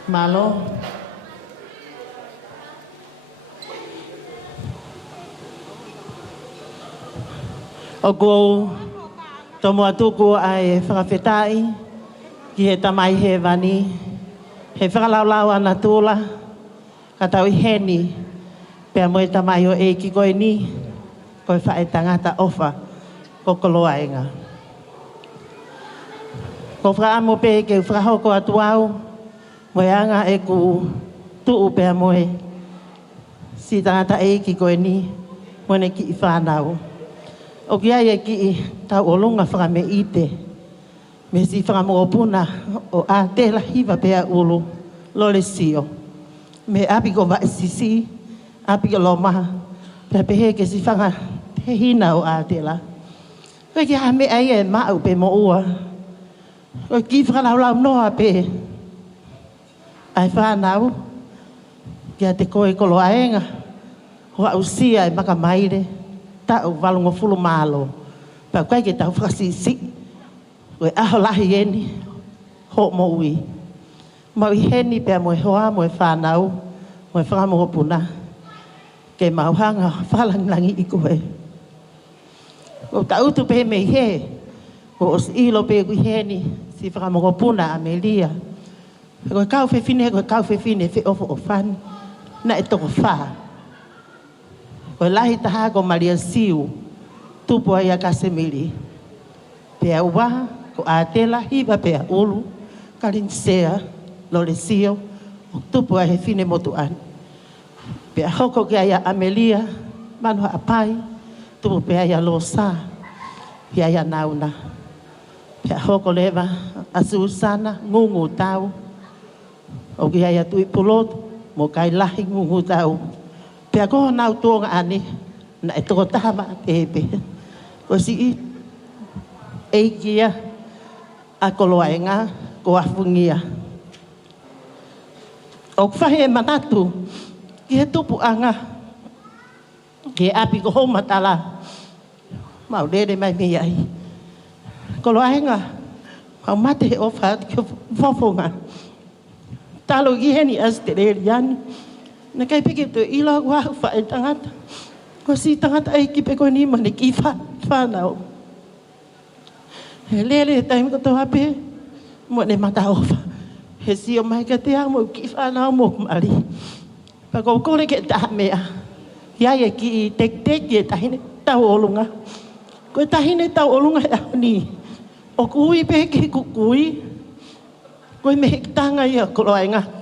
Malo. O ko tomo atuku ai whakawhetai ki he tamai he wani. He whakalaulau ana tūla ka tau i heni pia moe tamai o e ki koe ni koe whae tangata ofa ko koloa inga. Ko whakaamo pe ke whakahoko atu au moe anga e ku tuu pia moe si tangata e ki koe ni moe ki i whanau. O ki ai e ki i tau o lunga whakame ite. Me si whakamopuna o a te la hiva pea ulu lole sio. Me api ko wa sisi, api ko lo maha. Pea pehe ke si whanga te hina o a te la. Koe ki ha me ai e mau pe mo ua. Koe ki whakalaulau noa pe. Ai whanau. Kia te koe kolo aenga. Hoa usia e maka maire. Tau walungo fulu malo. Pa koe ke tau whakasisi. Koe aho lahi eni. Ho mo ui. Mau i heni pia moe hoa moe whanau. Moe whakamoho puna. Ke mau hanga whalanglangi i koe. Ko tau tu pe me he. Ko os ilo pe kui heni. Si whakamoho puna a Melia. Koe kau whewhine, koe kau whewhine. Whe ofo o whan. Na e toko whaa. Koe lahi taha ko Maria Siu, tupu ai a Kasemili. Pea ua, ko Atela hiva pea ulu, Kalinsea, Loresio, o tupu ai he fine motuan. Pea hoko ke ai a Amelia, Manua Apai, tupu pea ai a Losa, pea ai a Nauna. Pea hoko leva a Susana, ngungu tau, o ke ai a Tuipulotu, mo kai lahi ngungu tau. Pea koho nau tōnga ane, na e toko tahama a tepe. Ko si i eikia a koloaenga ko afungia. O whahe e manatu, ki he tupu anga, ki he api ko hou matala. Mau rere mai mi ai. Koloaenga, mau mate he ofa ki fofonga. Talo ki heni as te reiriani. Na kai peke tu ila wa fa tangata. Ko si tangata ai ki pe ko ni mane ki fa na. He lele tai mo to hape mo ne mata ofa. He si o mai ka te mo ki fa na mo mari. Pa ko ko le ke ta mea. Ya ye ki tek tek ye ta hine ta olunga. Ko ta hine ta olunga ni. O kui pe ki ku kui. Ko me tanga ya ko loenga.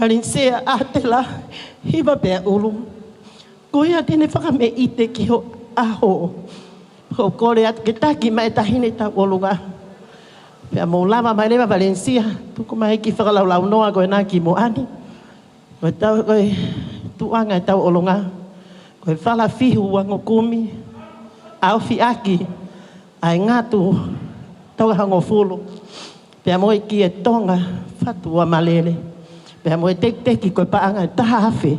Kalinsea Atela, hiva pea ulu. Koe a tene whakame ite ki ho aho. Ho kore at ke taki mai tahine ta olunga. Pea mo lava mai lewa Valencia. Tuku mai ki whakalaulau noa koe nā ki mo ani. Koe tau koe tuanga e tau olunga. Koe whala fihu wango kumi. Au fi aki. Ai ngatu tau hango fulu. Pea mo ki e tonga fatua malele. Pea moe teki koe paanga e taha hawhi.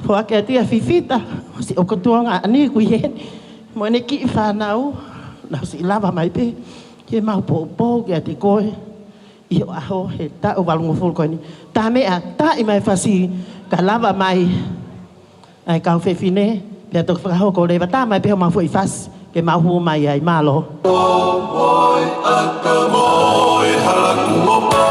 Fua ke atia fifita, si o kotuanga ani kui heni. Moe ne ki i whanau, nau si lava mai pe. Ke mau po ke ati koe. I o aho he ta o walungo fulu koe ni. Tā mea, tā i mai whasi ka lava mai. Ai kau whewhine, pea toko whakahoko rewa. Tā mai pe ho mau fui whas, ke mau hu mai ai malo. Moi, aka moi, halaku o pa.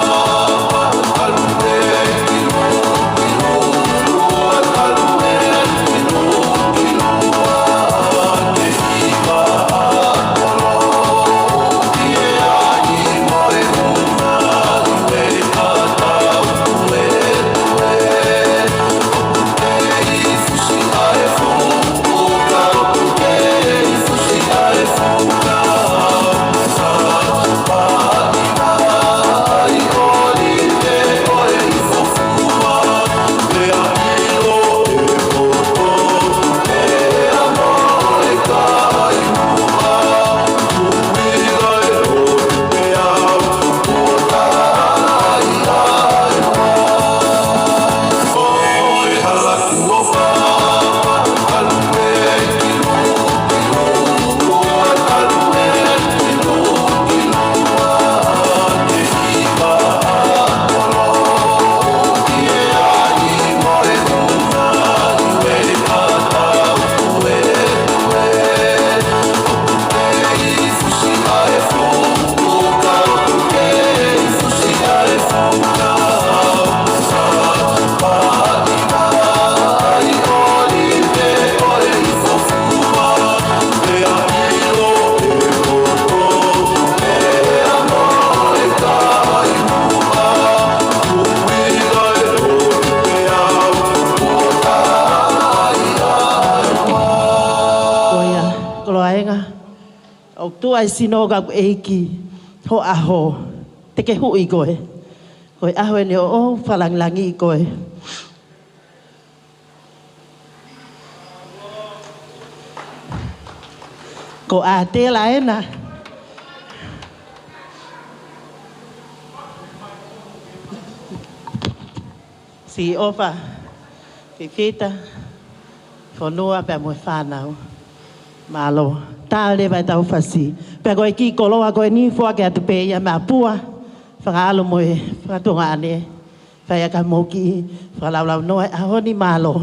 Bye. tu ai sino ga eiki ho aho te ke hui koe koe aho ni o falanglangi koe ko a te la ena si opa fifita fonua pe mo whanau malo tale vai tau fasi pe koe ki koloa koe ni fua ke atu pe ia mea pua whakaalo moe whakatunga ane whai aka moki whakalaulau noe aho ni malo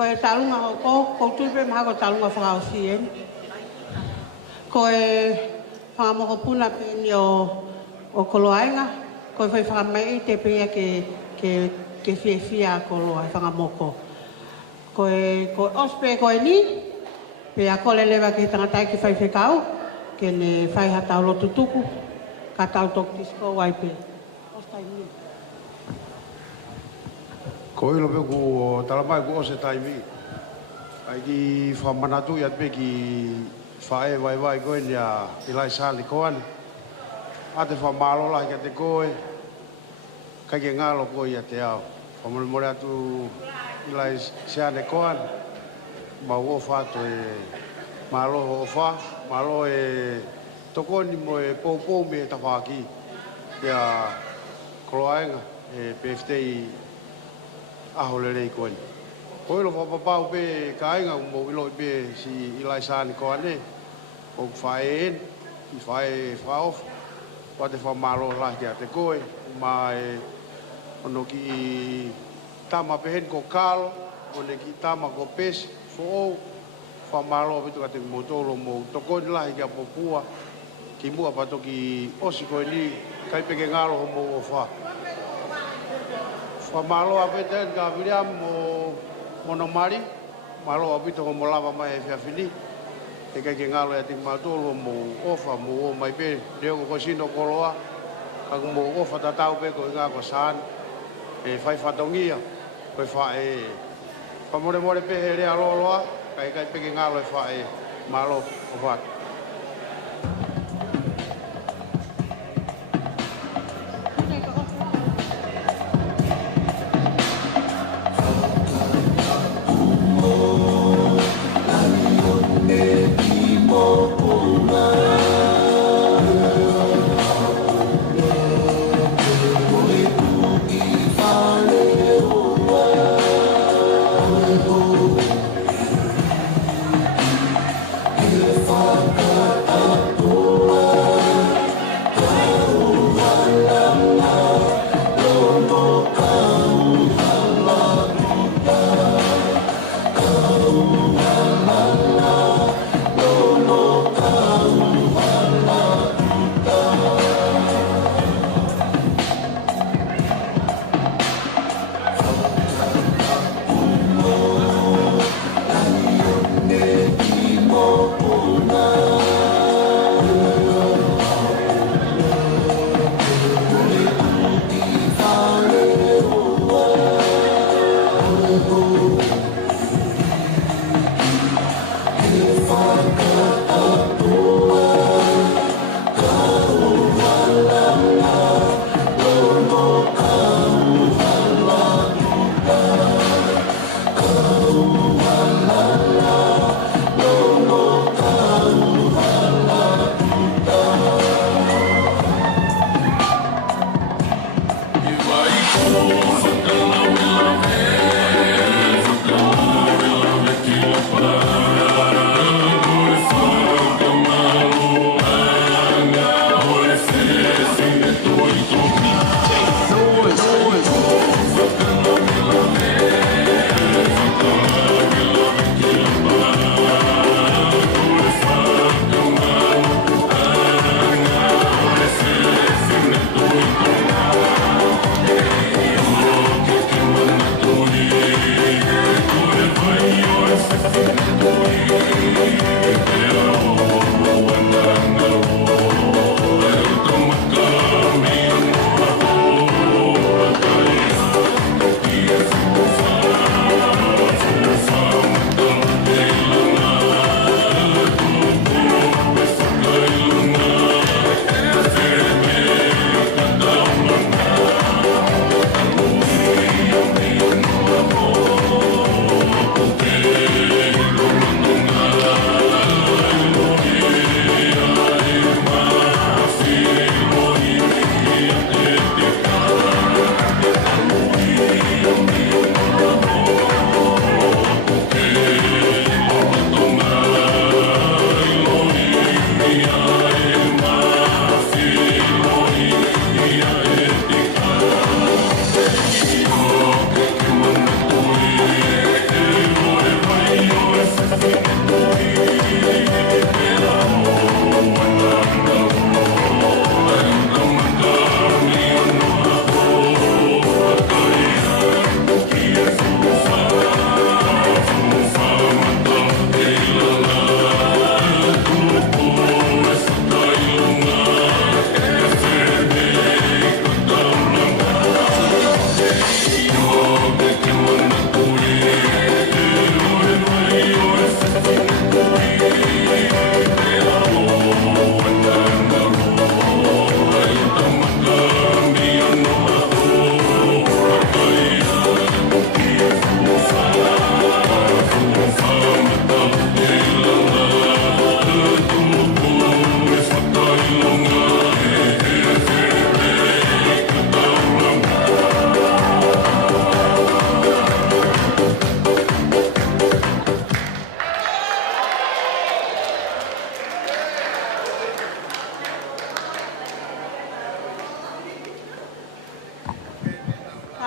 Ko e talunga o ko tuipe maha ko talunga whakao sien. Ko e whamoko puna pe ni o koloainga. Ko e whai whakamei te pia ke fia koloa whangamoko. Ko e ospe ko e ni. Pe a kole lewa ke tangatai ki whai whekau. Ke ne whai hatau lo tutuku. Ka tau tok tisko waipe. Ostai ni. Ko ilo pe ku talamai ku ose taimi. Ai ki whamanatu iat pe ki whae vai koe ni a ilai sali koan. A te whamalo lai ka te koe. Kai ke ngalo koe ia te au. Whamone more atu ilai seane koan. Ma uo whato e malo ho wha. Malo e tokoni mo e pou me e tawhaki. Ia koloaenga e PFT aho lelei koe. Ko ilo whapapau pe ka ainga mo ilo pe si ilai sani koa ne. O whae en, i whae whaof. Wa te whamalo lahi kia te koe. Ma e ono ki tama pehen ko kalo. One ki tama ko pes. Fo whamalo pitu ka te motolo mo tokoni lahi kia popua. Ki mua pato ki osi koe ni. Kai peke ngalo ho mo o wha. Whamalo a peten ka William mo monomari. Malo a pito ko mo lava mai e whiawhini. E kai ke ngalo e tik matolo mo ofa mo o mai pe. Leo ko sino koloa. Ka mo ofa tatau pe ko inga ko saan. E whai whatongia. Koe whae. Whamore pe he rea loloa. Kai peke ngalo e whae. Malo o whatu.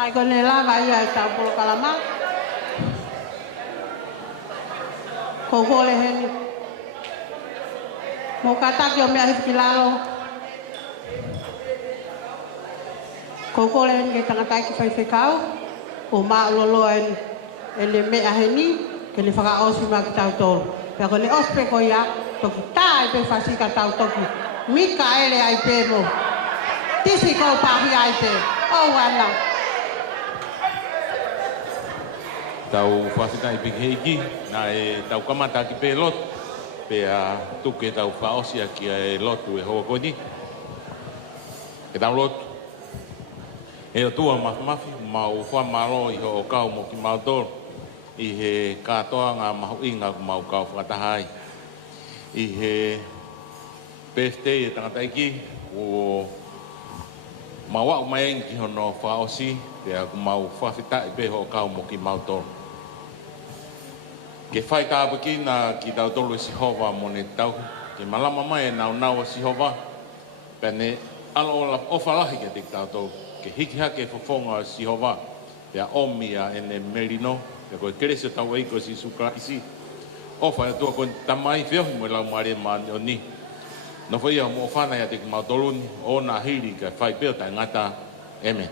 Ai kone lava ia e tau polo kalama. Kokole heni. Mo kataki o mea hifiki lalo. Kokole heni ke tangatai ki whaiwhekau. O maa lolo e le mea heni. Ke le whakaosi maa ki tau tolu. Pea kone ospe ko ia. Toki tae pe whasika tau toki. Mika ele ai pe mo. Tisi kou pahi ai pe. O wana. Tau whasita i piki na e tau kamata ki pe lot. Pe a tuke tau whaosia ki e lotu e hoa koni. E tau lotu. E o tua mafi mau wha maro i ho o kau mo ki mautoro. I he katoa ngā mahu inga ku mau kau whakatahai. I he birthday e tangatai ki o mawa mai ki hono whaosi. Pe a ku mau whawhita i pe ho o kau mo ki mautoro. Ke whai tāpaki nā ki tau tolu si hova mo ne tau. Ke malama mai e nau si hova. Pene alo o whalahi ke tik tau tolu. Ke hiki hake whawhonga si hova. Pea omia e ne merino. Pea koe kerese tau eiko si suka isi. O whai atua koe tamai whiohi mo lau maare maani o ni. No whai au mo whanai a tik mau toluni. O nā hiri ka whai peo tai ngata. Amen.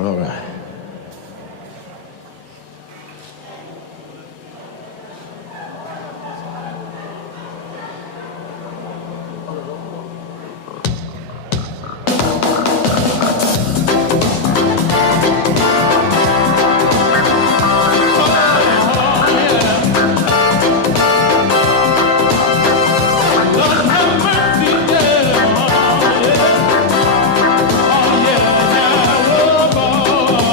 All right. Oh, yeah.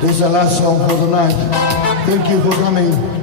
This is the last song for the night. Thank you for coming.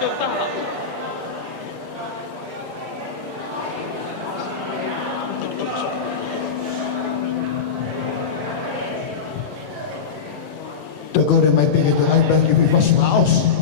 te taha. Te gore mai pege te ai baki vi vas raos.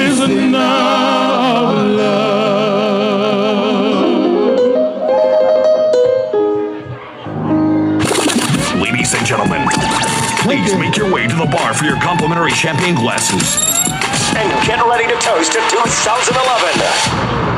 prisoner of love. Ladies and gentlemen, please make your way to the bar for your complimentary champagne glasses. And get ready to toast to 2011.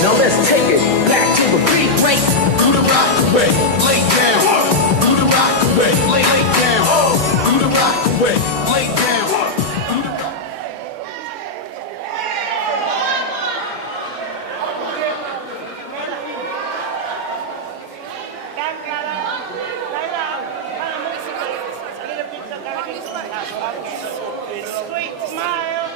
Now let's take it back to the beat. Do the rock away, lay down. Do the rock away, lay down. Do the rock away, lay down. Sweet smile.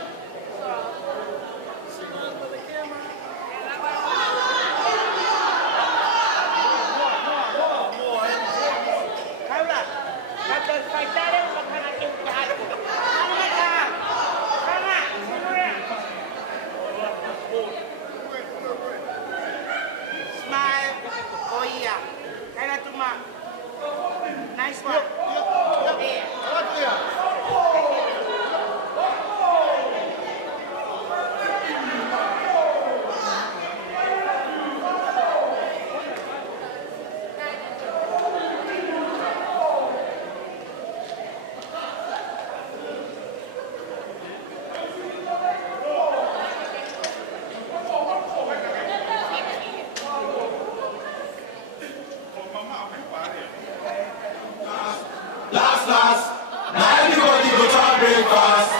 Smile. Oh yeah. Kaya tuma. Nice one. Last, now everybody go to breakfast.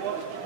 What?